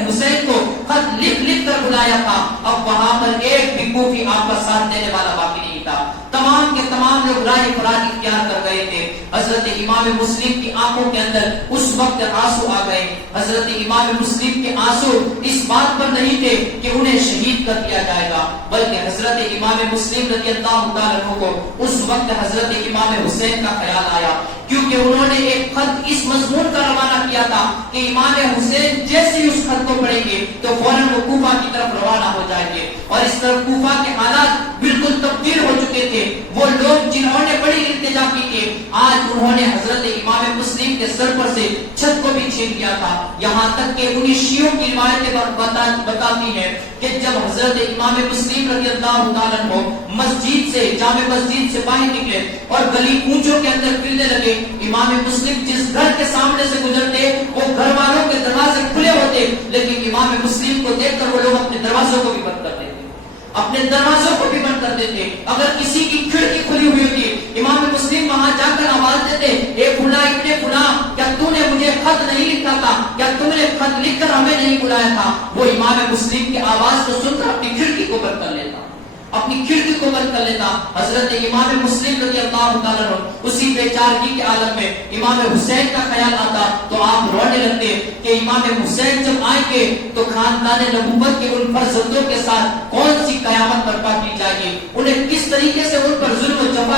حسین کو خط لکھ کر بلایا تھا، اب وہاں پر ایک بھی کوفی آپ کا ساتھ دینے والا باقی نہیں تھا، تمام کے تمام لوگ راہ فرار اختیار کر گئے تھے۔ حضرت امام مسلم کی آنکھوں کے اندر اس وقت آنسو آ گئے۔ حضرت امام مسلم کے آنسو اس بات پر نہیں تھے کہ انہیں شہید کر دیا جائے گا، بلکہ حضرت امام مسلم رضی اللہ تعالیٰ عنہ کو اس وقت حضرت امام حسین کا خیال آیا، کیونکہ انہوں نے ایک خط اس مضمون کا روانہ کیا تھا کہ امام حسین جیسے ہی اس خط کو پڑھیں گے تو فوراً وہ کوفہ کی طرف روانہ ہو جائیں گے، اور اس طرح کوفہ کے حالات بالکل تبدیل ہو چکے تھے۔ وہ لوگ جنہوں نے بڑی التجا کی تھی آج انہوں نے حضرت امام مسلم کے سر پر سے چھت کو بھی چھین لیا تھا، یہاں تک کہ انہی شیعوں کی روایتیں بتاتی ہیں کہ جب حضرت امام مسلم رضی اللہ تعالیٰ عنہ مسجد سے جامع مسجد سے باہر نکلے اور گلی کوچوں کے اندر پھرنے لگے، امام مسلم جس گھر کے سامنے سے گزرتے وہ گھر والوں کے دروازے کھلے ہوتے، لیکن امام مسلم کو دیکھ کر وہ لوگ اپنے دروازوں کو بھی بند کر دیتے، اپنے دروازوں کو بھی بند کر دیتے۔ اگر کسی کی کھڑکی کھلی ہوئی ہوتی امام مسلم وہاں جا کر آواز دیتے، اے فلاں ابن فلاں، کیا تو نے مجھے خط نہیں لکھا تھا؟ کیا تم نے خط لکھ کر ہمیں نہیں بلایا تھا؟ وہ امام مسلم کی آواز کو سن کر اپنی کھڑکی کو بند کر لیتا، اپنی کھڑکی کو بند کر لیتا۔ حضرت امام مسلم رضی اللہ تعالیٰ عنہ اسی بے چارگی کے عالم میں امام حسین کا خیال آتا تو آپ رونے لگتے کہ امام حسین جب آئیں گے تو خاندان نبوت کے ان فرزندوں کے ساتھ کون سی قیامت برپا کی جائے گی، انہیں کس طریقے سے ان پر ظلم و جبر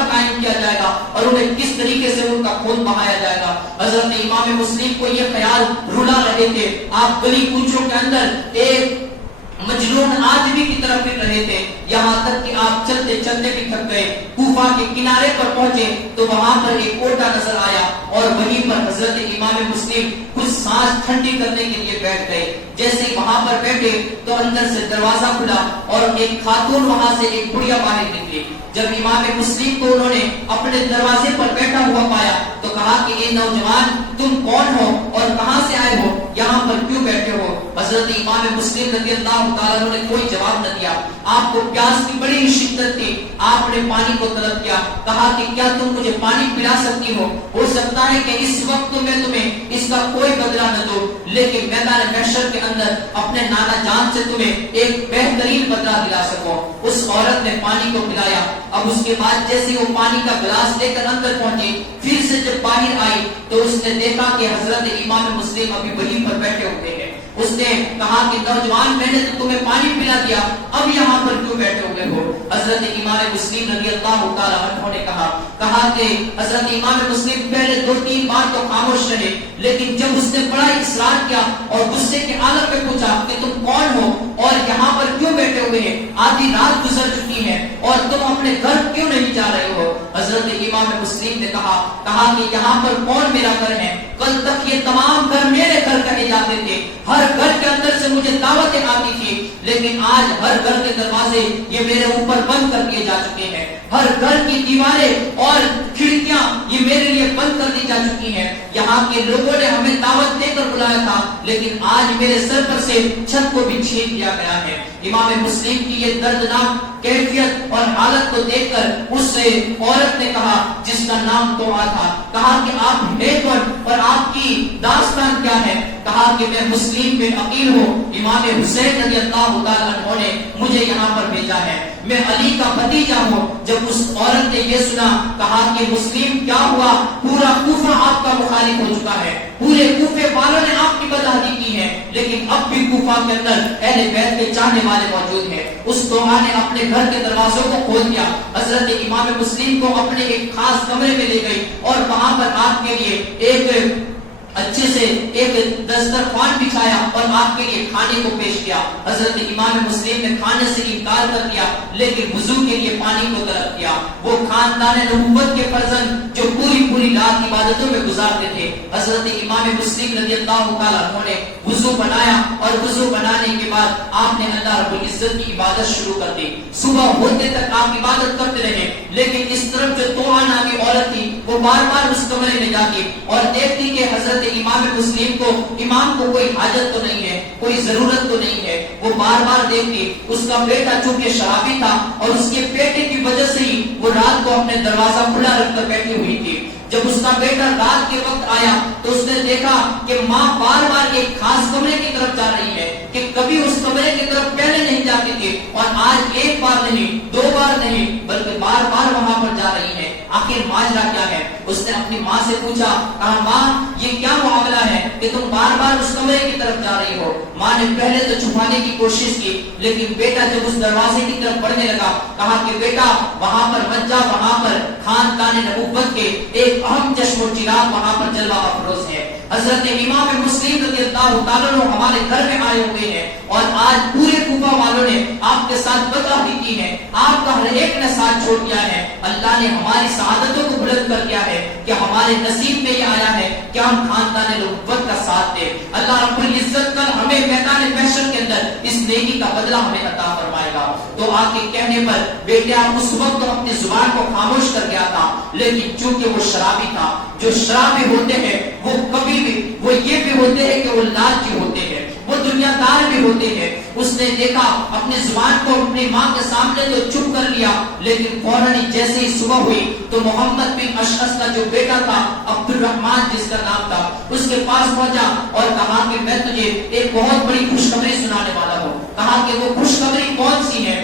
کیا جائے گا اور انہیں کس طریقے سے ان کا خون بہایا جائے گا۔ حضرت امام مسلم کو یہ خیال رلا رہے تھے، آپ گلی کوچوں کے اندر ایک مجنون آدمی کی طرف پھر رہے تھے، یہاں تک کہ آپ چلتے چلتے بھی تھک گئے، کوفہ کے کنارے پر پہنچے تو وہاں پر ایک کوٹا نظر آیا اور وہیں پر حضرت امام مسلم کچھ سانس ٹھنڈی کرنے کے لیے بیٹھ گئے۔ جیسے ہی وہاں پر بیٹھے تو اندر سے دروازہ کھلا اور ایک خاتون وہاں سے ایک بڑھیا باہر نکلی۔ جب امام مسلم کو انہوں نے اپنے دروازے پر بیٹھا ہوا پایا تو کہا کہ اے نوجوان، تم کون ہو اور کہاں سے آئے ہو، یہاں پر کیوں بیٹھے ہو؟ حضرت امام مسلم رضی اللہ تعالیٰ عنہ نے کوئی جواب نہ دیا۔ آپ کو پیاس کی بڑی شدت تھی، آپ نے پانی کو طلب کیا، کہا کہ کیا تم مجھے پانی پلا سکتی ہو سکتا ہے کہ اس وقت میں تمہیں اس کا کوئی بدلہ نہ دو، لیکن میدان محشر کے اندر اپنے نانا جان سے تمہیں ایک بہترین بدلہ دلا سکوں۔ اس عورت نے پانی کو پلایا۔ اب اس کے بعد جیسے وہ پانی کا گلاس لے کر اندر پہنچی، پھر سے جب باہر آئی تو اس نے دیکھا کہ حضرت امام مسلم ابھی وہیں پر بیٹھے ہوئے ہیں۔ اس نے کہا کہ نوجوان، میں نے تو تمہیں پانی پلا دیا، اب یہاں پر کیوں بیٹھے ہوئے ہو؟ حضرت امام مسلم رضی اللہ تعالیٰ عنہ نے کہا کہ حضرت امام مسلم پہلے 2-3 بار تو خاموش رہے، لیکن جب اس نے بڑا اصرار کیا اور غصے کے عالم میں پوچھا کہ تم کون ہو اور یہاں پر کیوں بیٹھے ہوئے ہیں، آدھی رات گزر چکی ہے اور تم اپنے گھر کیوں نہیں جا رہے ہو؟ حضرت امام مسلم نے کہا کہ یہاں پر کون میرا گھر ہے؟ کل تک یہ تمام گھر میرے گھر کہے جاتے تھے، ہر گھر کے اندر سے مجھے دعوتیں آتی تھی، لیکن آج ہر گھر کے دروازے یہ میرے اوپر بند کر دیے جا چکے ہیں، ہر گھر کی دیواریں اور کھڑکیاں یہ میرے لیے بند کر دی جا چکی ہیں۔ یہاں کے لوگوں نے ہمیں دعوت دے کر بلایا تھا، لیکن آج میرے سر پر سے چھت کو بھی چھین دیا گیا ہے۔ امام مسلم کی یہ دردناک کیفیت اور حالت کو دیکھ کر اس عورت نے کہا جس کا نام توعا تھا، کہا کہ آپ ہیں کون اور آپ کی داستان کیا ہے؟ کہا کہ میں مسلم بن عقیل ہوں، امام حسین رضی اللہ تعالیٰ عنہ نے مجھے یہاں پر بھیجا ہے، میں علی کا بھتیجا ہوں۔ جب اس عورت نے یہ سنا کہا کہ مسلم کیا ہوا؟ پورا کوفہ آپ کا مخالف ہو چکا ہے، پورے کوفے والوں نے آپ کی بدعہدی کی ہے، لیکن اب بھی کوفہ کے اندر اہل بیت کے چاہنے والے موجود ہیں۔ اس توعا نے اپنے گھر کے دروازوں کو کھول دیا، حضرت امام مسلم کو اپنے ایک خاص کمرے میں لے گئی اور وہاں پر آپ کے لیے ایک اچھے سے ایک دسترخوان بچھایا اور آپ کے لیے کھانے کو پیش کیا۔ حضرت امام مسلم نے کھانے سے انکار کر دیا، لیکن وضو کے لیے پانی کو طلب کیا۔ وہ خاندان نبوت کے فرزند جو پوری رات عبادتوں میں گزارتے تھے، حضرت امام مسلم رضی اللہ تعالیٰ عنہ نے وضو بنایا اور وضو بنانے کے بعد آپ نے اللہ رب العزت کی عبادت شروع کر دی۔ صبح ہوتے تک آپ عبادت کرتے رہے، لیکن اس طرف جو توعا نامی عورت تھی وہ بار بار اس کمرے میں جاتی اور دیکھتی کہ حضرت امام مسلم کو امام کو کوئی حاجت تو نہیں ہے، کوئی ضرورت تو نہیں ہے۔ وہ بار بار دیکھتی اس کا بیٹا چونکہ شرابی تھا اور اس کے بیٹے کی وجہ سے ہی وہ رات کو اپنے دروازہ کھلا رکھ کر بیٹھی ہوئی تھی۔ جب اس کا بیٹا رات کے وقت آیا تو اس نے دیکھا کہ ماں بار بار ایک خاص کمرے کی طرف جا رہی ہے کہ کبھی اس کمرے کی طرف پہلے نہیں جاتی تھی، اور آج ایک بار نہیں، 2 بار نہیں، بلکہ بار بار وہاں پر جا رہی ہے۔ آخر ماجرا کیا ہے؟ اس نے اپنی ماں سے پوچھا، کہا ماں یہ کیا معاملہ ہے کہ تم بار بار اس کمرے کی طرف جا رہی ہو؟ ماں نے پہلے تو چھپانے کی کوشش کی، لیکن بیٹا جب اس دروازے کی طرف بڑھنے لگا کہا کہ بیٹا وہاں پر مت جا، وہاں پر خاندان نبوت کے ایک اہم چشم و چراغ وہاں پر جلوہ افروز ہے۔ حضرت امام مسلم رضی اللہ تعالیٰ عنہ ہمارے گھر میں آئے ہوئے ہیں اور آج پورے کوفہ والوں نے آپ کے ساتھ بدعہدی کی ہے، آپ کا ہر ایک نے ساتھ چھوڑ دیا ہے۔ اللہ نے ہماری سعادتوں کو بلند کر دیا ہے کہ ہمارے نصیب میں یہ آیا ہے کہ ہم خاندان نبوت کا ساتھ دیں۔ اللہ رب العزت کل ہمیں میدان محشر کے اندر اس نیکی کا بدلہ ہمیں عطا فرمائے گا۔ تو آپ کے کہنے پر بیٹا اس وقت اپنی زبان کو خاموش کر گیا تھا، لیکن چونکہ وہ شرابی تھا، جو شرابی ہوتے ہیں وہ کبھی بھی وہ یہ بھی ہوتے ہیں کہ وہ لالچی ہوتے ہیں، وہ دنیا دار بھی ہوتے ہیں۔ اس نے دیکھا اپنی زبان کو اپنی ماں کے سامنے تو چپ کر لیا، لیکن فوراً جیسے ہی صبح ہوئی تو محمد بن اشعث کا جو بیٹا تھا عبد الرحمن جس کا نام تھا، اس کے پاس پہنچا اور کہا کہ میں تجھے ایک بہت بڑی خوشخبری سنانے والا ہوں۔ کہا کہ وہ خوشخبری کون سی ہے؟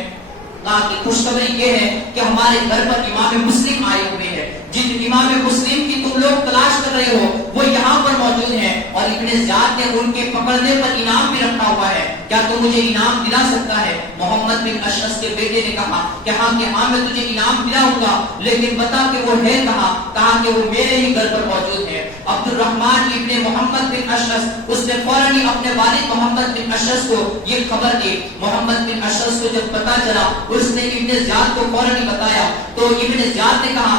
کہا کہ خوشخبری یہ ہے کہ ہمارے گھر پر امام مسلم آئے ہوئے ہیں، جن امام مسلم کی تم لوگ تلاش کر رہے ہو وہ یہاں پر موجود ہیں، اور ابن زیاد نے ان کے پکڑنے پر انعام بھی رکھا ہوا ہے کیا تو مجھے انعام دلا سکتا ہے؟ محمد بن اشعث کے بیٹے نے کہا کہ ہاں میں تجھے انعام دلاؤں گا، لیکن بتا کہ وہ ہے کہاں؟ کہا کہ وہ میرے ہی گھر پر موجود ہے۔ عبد الرحمن ابن محمد بن اشعث اس نے فوراً ہی اپنے والد محمد بن اشعث کو یہ خبر دی۔ محمد بن اشعث کو جب پتا چلا اس نے ابن زیاد کو فوراً ہی بتایا، تو ابن زیاد نے کہا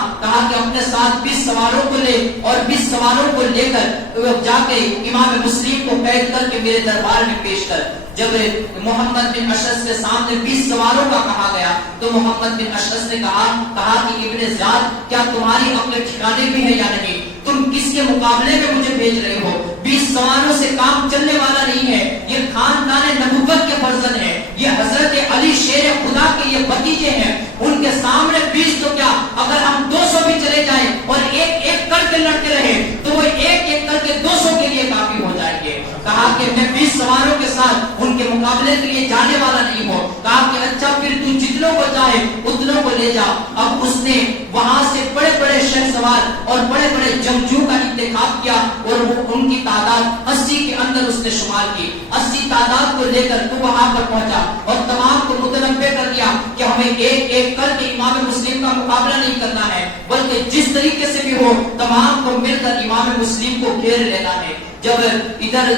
کہ اپنے ساتھ 20 سواروں کو لے اور 20 سواروں کو لے کر جا کے امام مسلم کو قید کر کے میرے دربار میں پیش کر۔ جب محمد بن اشعث کے سامنے 20 سواروں کا کہا گیا تو محمد بن اشعث نے کہا کہ ابن زیاد کیا تمہاری اپنے ٹھکانے بھی ہے یا نہیں؟ تم کس کے مقابلے میں مجھے بھیج رہے ہو؟ 20 سواروں سے کام چلنے والا نہیں ہے، یہ خاندان نبوت کے فرزند ہے، یہ حضرت علی شیر خدا کے یہ بھتیجے ہیں، ان کے سامنے 20 تو کیا اگر ہم 200 بھی چلے جائیں اور ایک ایک کر کے لڑتے رہے تو وہ ایک ایک کر کے 200 کے لیے کافی ہو جائیں گے۔ کہا کہ میں 20 سواروں کے ساتھ ان کے مقابلے کے لیے جانے والا نہیں ہوں۔ کہا کہ اچھا پھر تو جتنوں کو چاہے اتنوں کو لے جا۔ اب اس نے وہاں سے بڑے بڑے شہسوار اور بڑے بڑے جنگجو کا انتخاب کیا اور وہ ان کی تعداد 80 کے اندر اس نے شمار کی۔ 80 تعداد کو لے کر تو وہاں پر پہنچا اور تمام کو متنبع کر دیا کہ ہمیں ایک ایک کر کے امام مسلم کا مقابلہ نہیں کرنا ہے، بلکہ جس طریقے سے بھی ہو تمام کو مل کر امام مسلم کو گھیر لینا ہے۔ جب ادھر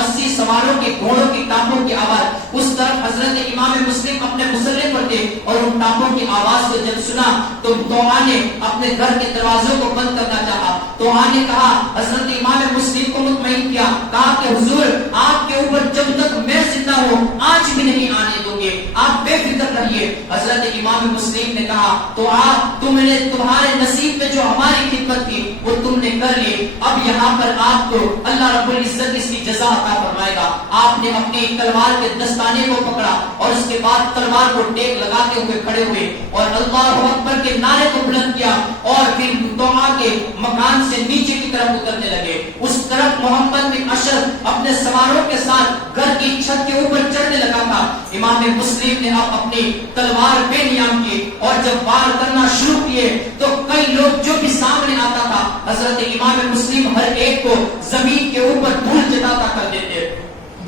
80 سواروں کے گھوڑوں کی ٹانپوں کی آواز، اس طرف حضرت امام مسلم اپنے مسلح پر تھے اور ان ٹانپوں کی آواز کو جب سنا تو توحا نے اپنے گھر کے دروازوں کو بند کرنا چاہا۔ توحا نے کہا حضرت امام مسلم کو مطمئن کیا، کہا کہ حضور آپ کے اوپر جب تک میں زندہ ہوں آج بھی نہیں آنے دوں گے، آپ بے فکر رہیے۔ حضرت امام مسلم نے کہا تو آپ تمہارے نصیب میں جو ہماری خدمت تھی وہ تم نے کر لی، اب یہاں پر آپ کو اللہ رب العزت اس کی جزا عطا فرمائے گا۔ آپ نے اپنی تلوار کے دستانے کو پکڑا اور اس کے بعد تلوار کو ٹیک لگاتے ہوئے کھڑے ہوئے اور اللہ اکبر کے نعرے کو بلند کیا اور پھر توحا کے مکان سے نیچے کی طرف اترنے لگے۔ اس طرف محمد بن اشعث اپنے سواروں کے ساتھ گھر کی چھت کے اوپر چڑھنے لگا تھا۔ امام مسلم نے اب اپنی تلوار بے نیام کی اور جب وار کرنا شروع کیے تو کئی لوگ جو بھی سامنے آتا تھا حضرت امام مسلم ہر ایک کو زمین کے اوپر دھول جتاتا کر دیتے،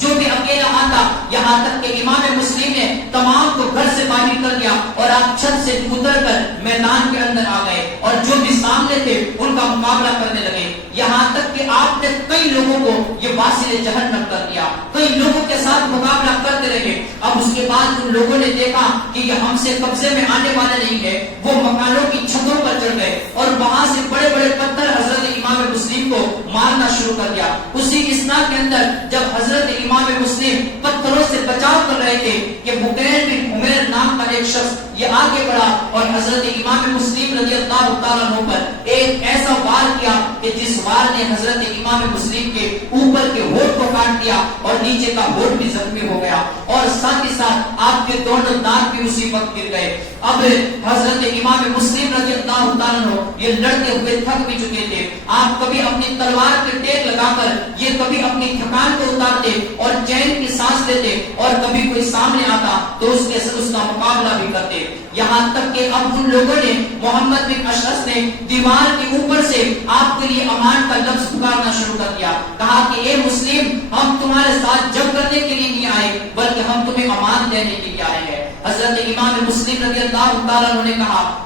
جو بھی اکیلا آتا، یہاں تک کہ امام مسلم نے تمام کو گھر سے باہر کر دیا اور آپ چھت سے اتر کر میدان کے اندر آ گئے اور جو بھی سامنے تھے ان کا مقابلہ کرنے لگے، یہاں تک کہ آپ نے کئی لوگوں کو یہ واصل جہنم کر دیا، کئی لوگوں کے ساتھ مقابلہ کرتے رہے۔ اب اس کے بعد ان لوگوں نے دیکھا کہ یہ ہم سے قبضے میں آنے والا نہیں ہے، وہ مکانوں کی چھتوں پر چڑھ گئے اور وہاں سے بڑے بڑے پتھر حضرت امام مسلم کو مارنا شروع کر دیا۔ اسی اسنا کے اندر جب حضرت امام مسلم پتھروں سے بچاؤ کر رہے تھے کہ بکیر بن عمیر نام کا ایک شخص یہ آگے بڑھا اور حضرت امام مسلم رضی اللہ تعالیٰ عنہ پر ایک ایسا وار کیا کہ جس وار نے حضرت امام مسلم کے اوپر کے ہونٹ کو کاٹ دیا اور نیچے کا ہونٹ بھی زخمی ہو گیا اور ساتھ ہی ساتھ آپ کے دونوں دانت بھی اسی وقت گر گئے۔ اب حضرت امام مسلم رضی اللہ تعالیٰ عنہ یہ لڑتے ہوئے تھک بھی چکے تھے۔ آپ کبھی اپنی تلوار کے ٹیک لگا کر یہ کبھی اپنی تھکان کو اتارتے اور چین کی سانس لیتے اور کبھی کوئی سامنے آتا تو اس کا مقابلہ بھی کرتے، یہاں تک کہ اب ان لوگوں نے محمد بن اشعث نے دیوار کے اوپر سے آپ کے لیے امان کا لفظ پکارنا شروع کر دیا۔ کہا کہ اے مسلم، ہم تمہارے ساتھ جنگ کرنے کے لیے نہیں آئے بلکہ ہم تمہیں امان دینے کے لیے آئے ہیں۔ حضرت امام مسلم رضی اللہ تعالیٰ عنہ نے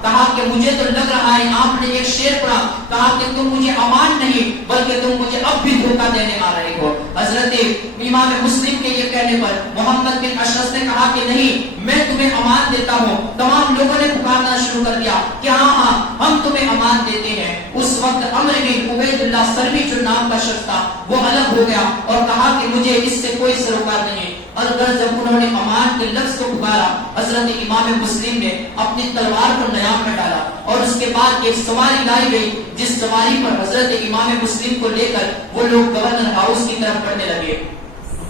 کہا کہ مجھے تو لگ رہا ہے آپ نے ایک شعر پڑھا، کہا کہ تم مجھے امان نہیں بلکہ تم مجھے اب بھی دھوکہ دینے آ رہے ہو۔ حضرت امام مسلم کے یہ کہنے پر محمد بن اشعث نے کہا کہ نہیں، میں تمہیں امان دیتا ہوں۔ تمام لوگوں نے پکارنا شروع کر دیا کہ ہاں ہم تمہیں امان دیتے ہیں۔ اس وقت عمر بن عبید اللہ سرمی جو نام کا شخص تھا وہ الگ ہو گیا اور کہا کہ مجھے اس سے کوئی سروکار نہیں۔ اور اگر جب انہوں نے امان کے لفظ کو پکارا حضرت امام مسلم نے اپنی تلوار کو نیام میں ڈالا اور اس کے بعد ایک سواری لائی گئی جس سواری پر حضرت امام مسلم کو لے کر وہ لوگ گورنر ہاؤس کی طرف بڑھنے لگے۔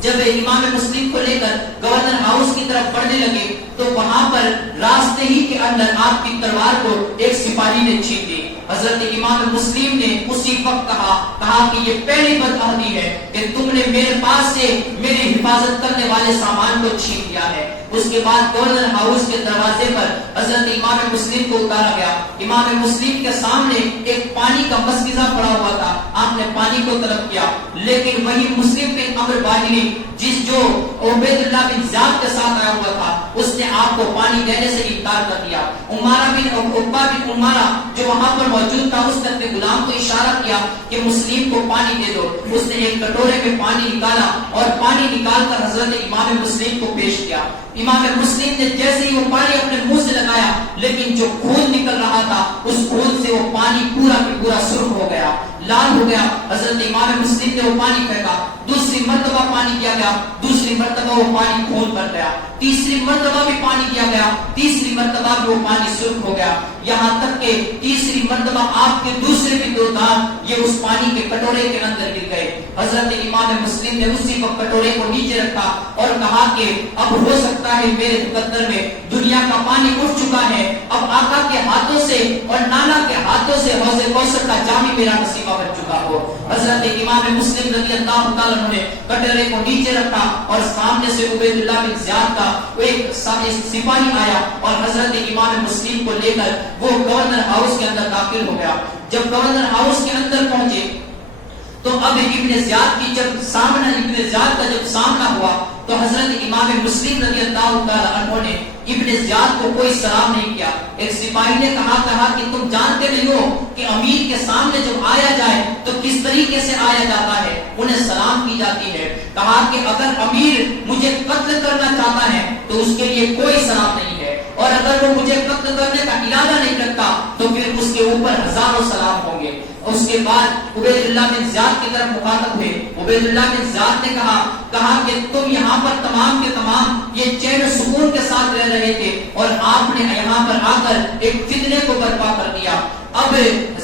جب امام مسلم کو لے کر گورنر ہاؤس کی طرف بڑھنے لگے تو وہاں پر راستے ہی کے اندر آپ کی تلوار کو ایک سپاہی نے چھین دی۔ حضرت امام مسلم نے اسی وقت کہا کہ یہ پہلی بدعہدی ہے کہ تم نے میرے پاس سے میری حفاظت کرنے والے سامان کو چھین لیا ہے۔ اس کے بعد گورنر ہاؤس کے دروازے پر حضرت امام مسلم کو اتارا گیا۔ امام مسلم کے سامنے ایک پانی کا مسکزہ پڑا ہوا تھا، آپ نے پانی کو طلب کیا لیکن وہی مسلم بن عمرو باہلی جو عبید اللہ بن زیاد کے ساتھ آیا ہوا تھا اس نے آپ کو پانی دینے سے انکار کر دیا. عمارہ بن عقبہ بن عمارہ جو وہاں پر موجود تھا اس نے اپنے غلام کو اشارہ کیا کہ مسلم کو پانی دے دو. اس نے ایک کٹورے میں پانی نکالا اور پانی نکال کر حضرت امام مسلم کو پیش کیا. امام مسلم نے جیسے ہی وہ پانی اپنے منہ سے لگایا لیکن جو خون نکل رہا تھا اس خون سے وہ پانی پورا کا پورا سرخ ہو گیا, لال ہو گیا. حضرت امام مسلم نے وہ پانی پھینکا, دوسری مرتبہ پانی کیا گیا, دوسری مرتبہ وہ پانی خون بن گیا, تیسری مرتبہ بھی پانی کیا گیا, تیسری مرتبہ بھی وہ پانی سرخ ہو گیا, یہاں تک کہ تیسری مرتبہ آپ کے دوسرے بھی دو دانت یہ اس پانی کے کٹورے کے اندر گر گئے. حضرت امام مسلم نے اسی وقت کٹورے کو نیچے رکھا اور کہا کہ اب ہو سکتا ہے میرے مقدر میں دنیا کا پانی اٹھ چکا ہے, اب آقا کے ہاتھوں سے اور نانا کے ہاتھوں سے حوض کوثر کا جام میرا نصیبہ بن چکا ہو. حضرت امام مسلم رضی اللہ تعالیٰ عنہ نے کٹورے کو نیچے رکھا اور سامنے سے عبید اللہ بن زیاد کا ایک سپاہی آیا اور حضرت امام مسلم کو لے کر وہ گورنر ہاؤس کے اندر داخل ہو گیا. جب گورنر ہاؤس کے اندر پہنچے تو اب ابن زیاد کی جب سامنا ہوا تو حضرت امام مسلم رضی اللہ تعالیٰ عنہ نے ابن زیاد کو کوئی سلام نہیں کیا. ایک سپاہی نے کہا کہ تم جانتے نہیں ہو کہ امیر کے سامنے جب آیا جائے تو کس طریقے سے آیا جاتا ہے, انہیں سلام کی جاتی ہے. کہا کہ اگر امیر مجھے قتل کرنا چاہتا ہے تو اس کے لیے کوئی سلام نہیں ہے, اور اگر وہ مجھے قتل کرنے کا ارادہ نہیں رکھتا تو پھر اس کے اوپر ہزاروں سلام ہوں گے. اس کے بعد عبید اللہ بن زیاد کی طرف مخاطب ہوئے. عبید اللہ بن زیاد نے کہا کہ تم یہاں پر تمام کے تمام یہ چین و سکون کے ساتھ رہ رہے تھے اور آپ نے یہاں پر آ کر ایک فتنے کو برپا کر دیا. اب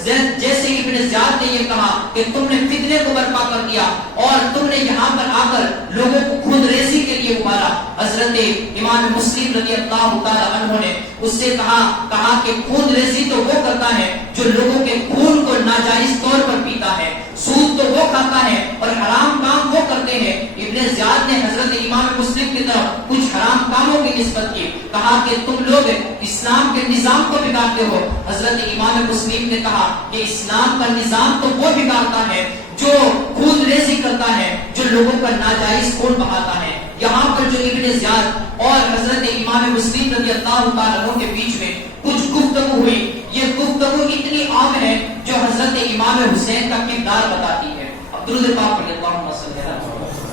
جیسے ابن زیاد نے یہ کہا کہ تم نے فتنے کو برپا کر دیا اور تم نے یہاں پر آ کر لوگوں کو خون ریزی کے لیے ابھارا, حضرت امام مسلم رضی اللہ تعالیٰ عنہ نے اس سے کہا کہ خون ریزی تو وہ کرتا ہے جو لوگوں کے خون کو ناجائز طور پر پیتا ہے, سود تو وہ کھاتا ہے اور حرام کام وہ کرتے ہیں. ابن زیاد نے حضرت امام مسلم کی طرف کچھ حرام کاموں کی نسبت کی, کہا کہ تم لوگ اسلام کے نظام کو بگاڑتے ہو. حضرت امام مسلم نے کہا کہ اسلام کا نظام تو وہ بگاڑتا ہے جو خون ریزی کرتا ہے, جو لوگوں کا ناجائز خون بہاتا ہے. یہاں پر جو ابن زیاد اور حضرت امام مسلم رضی اللہ تعالیٰ عنہ کے بیچ میں کچھ گفتگو ہوئی, یہ گفتگو اتنی عام ہے جو حضرت امام حسین کا کردار بتاتی ہے. درود پاک پڑھیں اللہم صلی اللہ علیہ وسلم.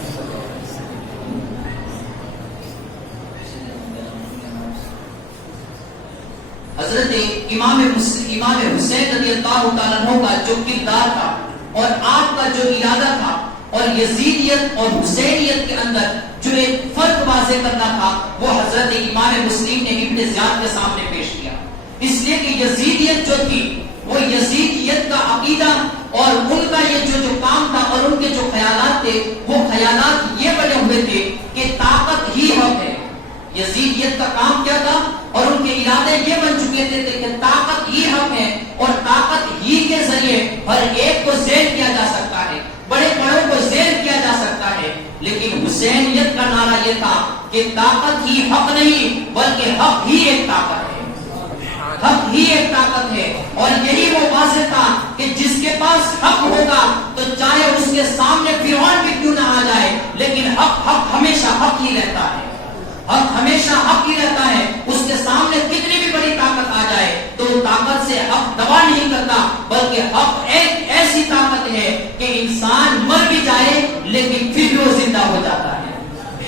حضرت امام حسین رضی اللہ تعالیٰ عنہ کا جو کردار تھا اور آپ کا جو ارادہ تھا اور یزیدیت اور حسینیت کے اندر جو ایک فرق واضح کرنا تھا وہ حضرت امام مسلم نے ابن زیاد کے سامنے پیش کیا. اس لیے کہ یزیدیت جو تھی وہ یزیدیت کا عقیدہ اور ان کا یہ جو کام تھا اور ان کے جو خیالات تھے وہ خیالات یہ بنے ہوئے تھے کہ طاقت ہی حق ہے. یزیدیت کا کام کیا تھا اور ان کے ارادے یہ بن چکے تھے کہ طاقت ہی حق ہے اور طاقت ہی کے ذریعے ہر ایک کو زیر کیا جا سکتا ہے, بڑے بڑوں کو زیر کیا جا سکتا ہے. لیکن حسینیت کا نعرہ یہ تھا کہ طاقت ہی حق نہیں بلکہ حق ہی ایک طاقت ہے, حق ہی ایک طاقت ہے. اور یہی وہ واضح تھا کہ جس کے پاس حق ہوگا تو چاہے اس کے سامنے فرعون بھی کیوں نہ آ جائے لیکن حق ہمیشہ حق ہی رہتا ہے, حق ہمیشہ حق ہی رہتا ہے. اس کے سامنے کتنی بھی بڑی طاقت آ جائے تو طاقت سے حق دبا نہیں کرتا بلکہ حق ایک ایسی طاقت ہے کہ انسان مر بھی جائے لیکن پھر بھی وہ زندہ ہو جاتا ہے.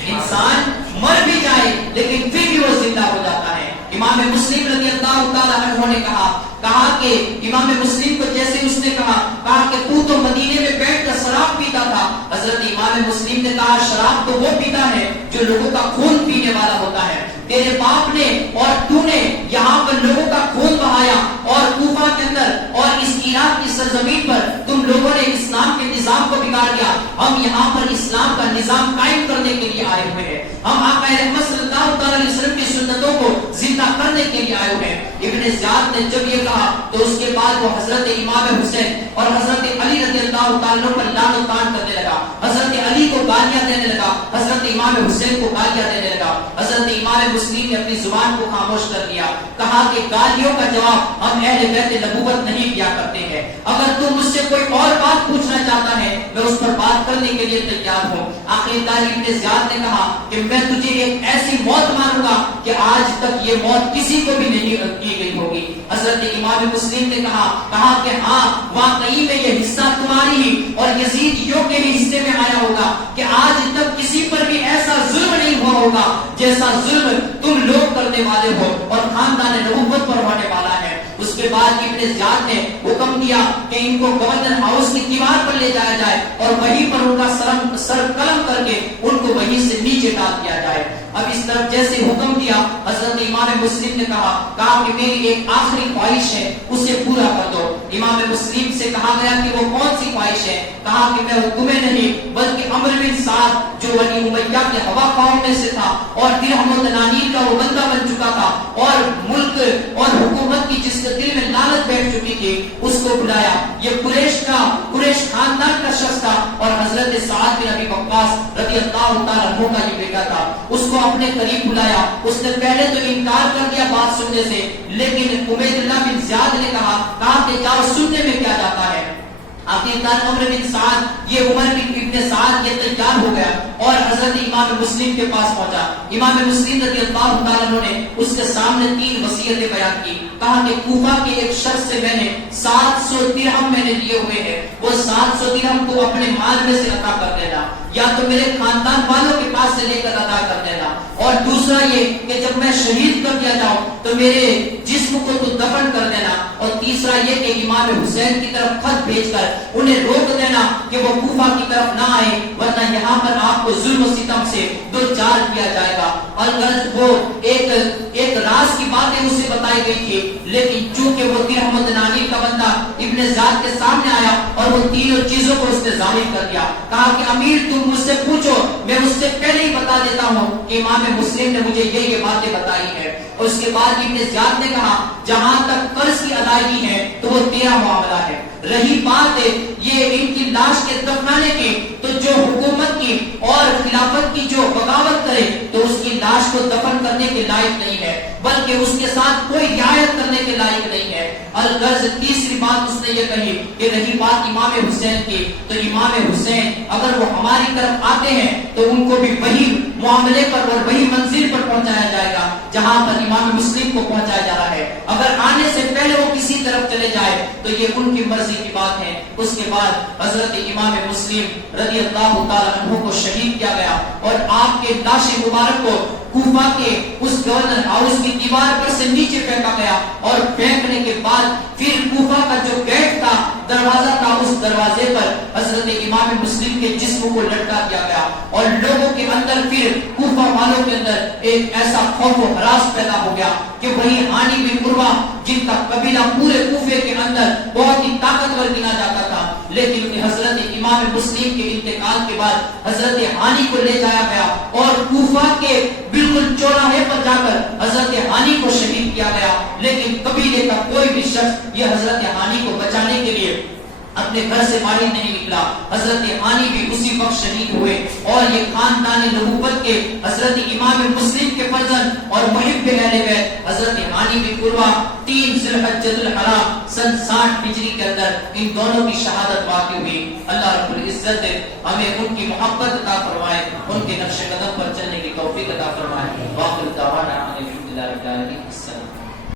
انسان مر بھی جائے لیکن پھر بھی وہ زندہ ہو جاتا ہے. امام مسلم رضی اللہ تعالیٰ عنہ نے کہا کہ امام مسلم کو جیسے اس نے کہا کہ تو مدینے میں بیٹھ کر شراب پیتا تھا. حضرت امام مسلم نے کہا شراب تو وہ پیتا ہے جو لوگوں کا خون پینے والا ہوتا ہے. تیرے باپ نے اور تو نے یہاں پر لوگوں کا خون بہایا اور کوفہ کے اندر اور اس عراق کی سرزمین پر تم لوگوں نے اسلام کے نظام کو بگاڑ دیا. ہم یہاں پر اسلام کا نظام قائم کرنے کے لیے آئے ہوئے ہیں, ہم آقا رحمت صلی اللہ علیہ وسلم کی سنتوں کو زندہ کرنے کے لیے آئے ہوئے ہیں. ابن زیاد نے جب یہ کہا تو اس کے بعد وہ حضرت امام حسین اور حضرت علی رضی اللہ تعالیٰ پر لعن و طعن کرنے لگا. حضرت علی کو گالیاں دینے لگا, حضرت امام حسین کو گالیاں دینے لگا. حضرت امام مسلم نے اپنی زبان کو خاموش کر دیا, کہا کہ گالیوں کا جواب ہم اہل بیت نبوت نہیں دیا کرتے ہیں. ہے. اگر تو مجھ سے کوئی اور بات پوچھنا چاہتا ہے میں اس پر بات کرنے کے لیے تیار ہوں. آخرکار ابن زیاد نے کہا کہ میں تجھے ایک ایسی موت ماروں گا کہ آج تک یہ موت کسی کو بھی نہیں کی گئی ہوگی. حضرت امام مسلم نے کہا کہ ہاں واقعی میں یہ حصہ تمہاری ہی اور یزیدیوں کے ہی حصے میں آیا ہوگا کہ آج تک کسی پر بھی ایسا ظلم نہیں ہوا ہوگا جیسا ظلم تم لوگ کرنے والے ہو اور خاندان نبوت پر ہونے والا ہے. اس کے بعد ابن زیاد نے حکم دیا کہ ان کو گورنر ہاؤس کی دیوار پر لے جایا جائے اور وہیں پر ان کا سر قلم کر کے ان کو وہیں سے نیچے ڈال دیا جائے. اب اس طرف جیسے حکم دیا حضرت امام مسلم نے کہا کہ میری ایک آخری خواہش ہے اسے پورا کر دو. امام مسلم سے کہا گیا کہ وہ کون سی خواہش ہے؟ کہا کہ میں تمہیں نہیں بلکہ عمرو بن سعد جو بنی امیہ کے ہوا خواہوں میں سے تھا اور درہم و دنانیر کا وہ بندہ بن چکا تھا اور ملک اور حکومت کی جس کے دل میں لالچ بیٹھ چکی تھی اس کو بلایا. یہ قریش خاندان کا شخص تھا اور حضرت سعد بن ابی وقاص رضی اللہ تعالیٰ عنہ کا یہ بیٹا تھا. اس کو اپنے قریب بلایا. اس نے پہلے تو انکار کر دیا بات سننے سے, لیکن عبید اللہ بن زیاد نے کہا کہ جاؤ سننے میں کیا جاتا ہے. آخرکار عمرو بن سعد یہ عمر ابن سعد یہ تیار ہو گیا اور حضرت امام مسلم کے پاس پہنچا. امام مسلم رضی اللہ تعالیٰ عنہ نے اس کے سامنے 3 وصیتیں بیان کی. کہا کہ کوفہ کے ایک شخص سے میں نے 700 درہم میں نے لیے ہوئے ہیں, وہ 700 درہم تو اپنے مال میں سے عطا کر دینا یا تو میرے خاندان والوں کے پاس سے لے کر عطا کر دینا. اور دوسرا یہ کہ جب میں شہید کر دیا جاؤں تو میرے جسم کو تو دفن کر دینا. اور تیسرا یہ کہ امام حسین کی طرف خط بھیج کر انہیں روک دینا کہ وہ کوفہ کی طرف نہ آئے ورنہ یہاں پر آپ کو ظلم و ستم سے دو چار کیا جائے گا. الغرض وہ ایک راز کی باتیں اسے بتائی گئی تھی, لیکن چونکہ وہ درہم و دنانیر کا بندہ ابن زیاد کے سامنے آیا اور وہ تینوں چیزوں کو اس نے ظاہر کر دیا. کہا کہ امیر تم مجھ سے پوچھو, میں اس سے پہلے ہی بتا دیتا ہوں کہ امام مسلم نے مجھے یہ باتیں بتائی ہے. اور اس کے بعد ابن زیاد نے کہا جہاں تک قرض کی ادائیگی ہے تو وہ تیرا معاملہ ہے. رہی بات ہے یہ ان کی لاش کے دفنانے کی تو جو حکومت کی اور خلافت کی جو بغاوت کرے تو اس کی لاش کو دفن کرنے کے لائق نہیں ہے بلکہ اس کے ساتھ کوئی رعایت کرنے کے لائق نہیں ہے. الغرض تیسری بات اس نے یہ کہی کہ رہی بات امام حسین کی تو امام حسین اگر وہ ہماری طرف آتے ہیں تو ان کو بھی وہی معاملے پر اور وہی منزل پر پہنچایا جائے گا جہاں پر امام مسلم کو پہنچایا جا رہا ہے. اگر آنے سے پہلے وہ کسی طرف چلے جائے تو یہ ان کی مرضی کی بات ہے. اس کے بعد حضرت امام مسلم رضی اللہ تعالیٰ عنہ کو شہید کیا گیا اور آپ کے لاش مبارک کو کوفہ کے اس گورنر ہاؤس کی دیوار پر سے نیچے پھینکا گیا اور پھینکنے کے بعد پھر کوفہ کا جو گیٹ تھا دروازہ تھا اس دروازے پر حضرت امام مسلم کے جسم کو لٹکا دیا گیا اور لوگوں کے اندر پھر کوفہ والوں کے اندر ایک ایسا خوف و ہراس پیدا ہو گیا کہ وہی ہانی بن عروہ جن کا قبیلہ پورے کوفے کے اندر بہت ہی طاقتور گنا جاتا تھا, لیکن حضرت امام مسلم کے انتقال کے بعد حضرت ہانی کو لے جایا گیا اور کوفہ کے بالکل چوراہے پر جا کر حضرت ہانی کو شہید کیا گیا. لیکن قبیلے کا کوئی بھی شخص یہ حضرت ہانی کو بچانے کے لیے اپنے گھر سے باہر نہیں نکلا. حضرت ہانی بھی اسی وقت شہید ہوئے اور یہ خاندان نبوت کے حضرت امام مسلم کے فرزند اور محب اہل بیت حضرت ہانی بن عروہ 3 ذی الحجۃ الحرام سن 60 ہجری کے اندر ان دونوں کی شہادت واقع ہوئی. اللہ رب العزت ہمیں ان کی محبت عطا فرمائے, ان کے نقش قدم پر چلنے کی توفیق عطا فرمائے. واخر دعوانا الحمدللہ رب العالمین.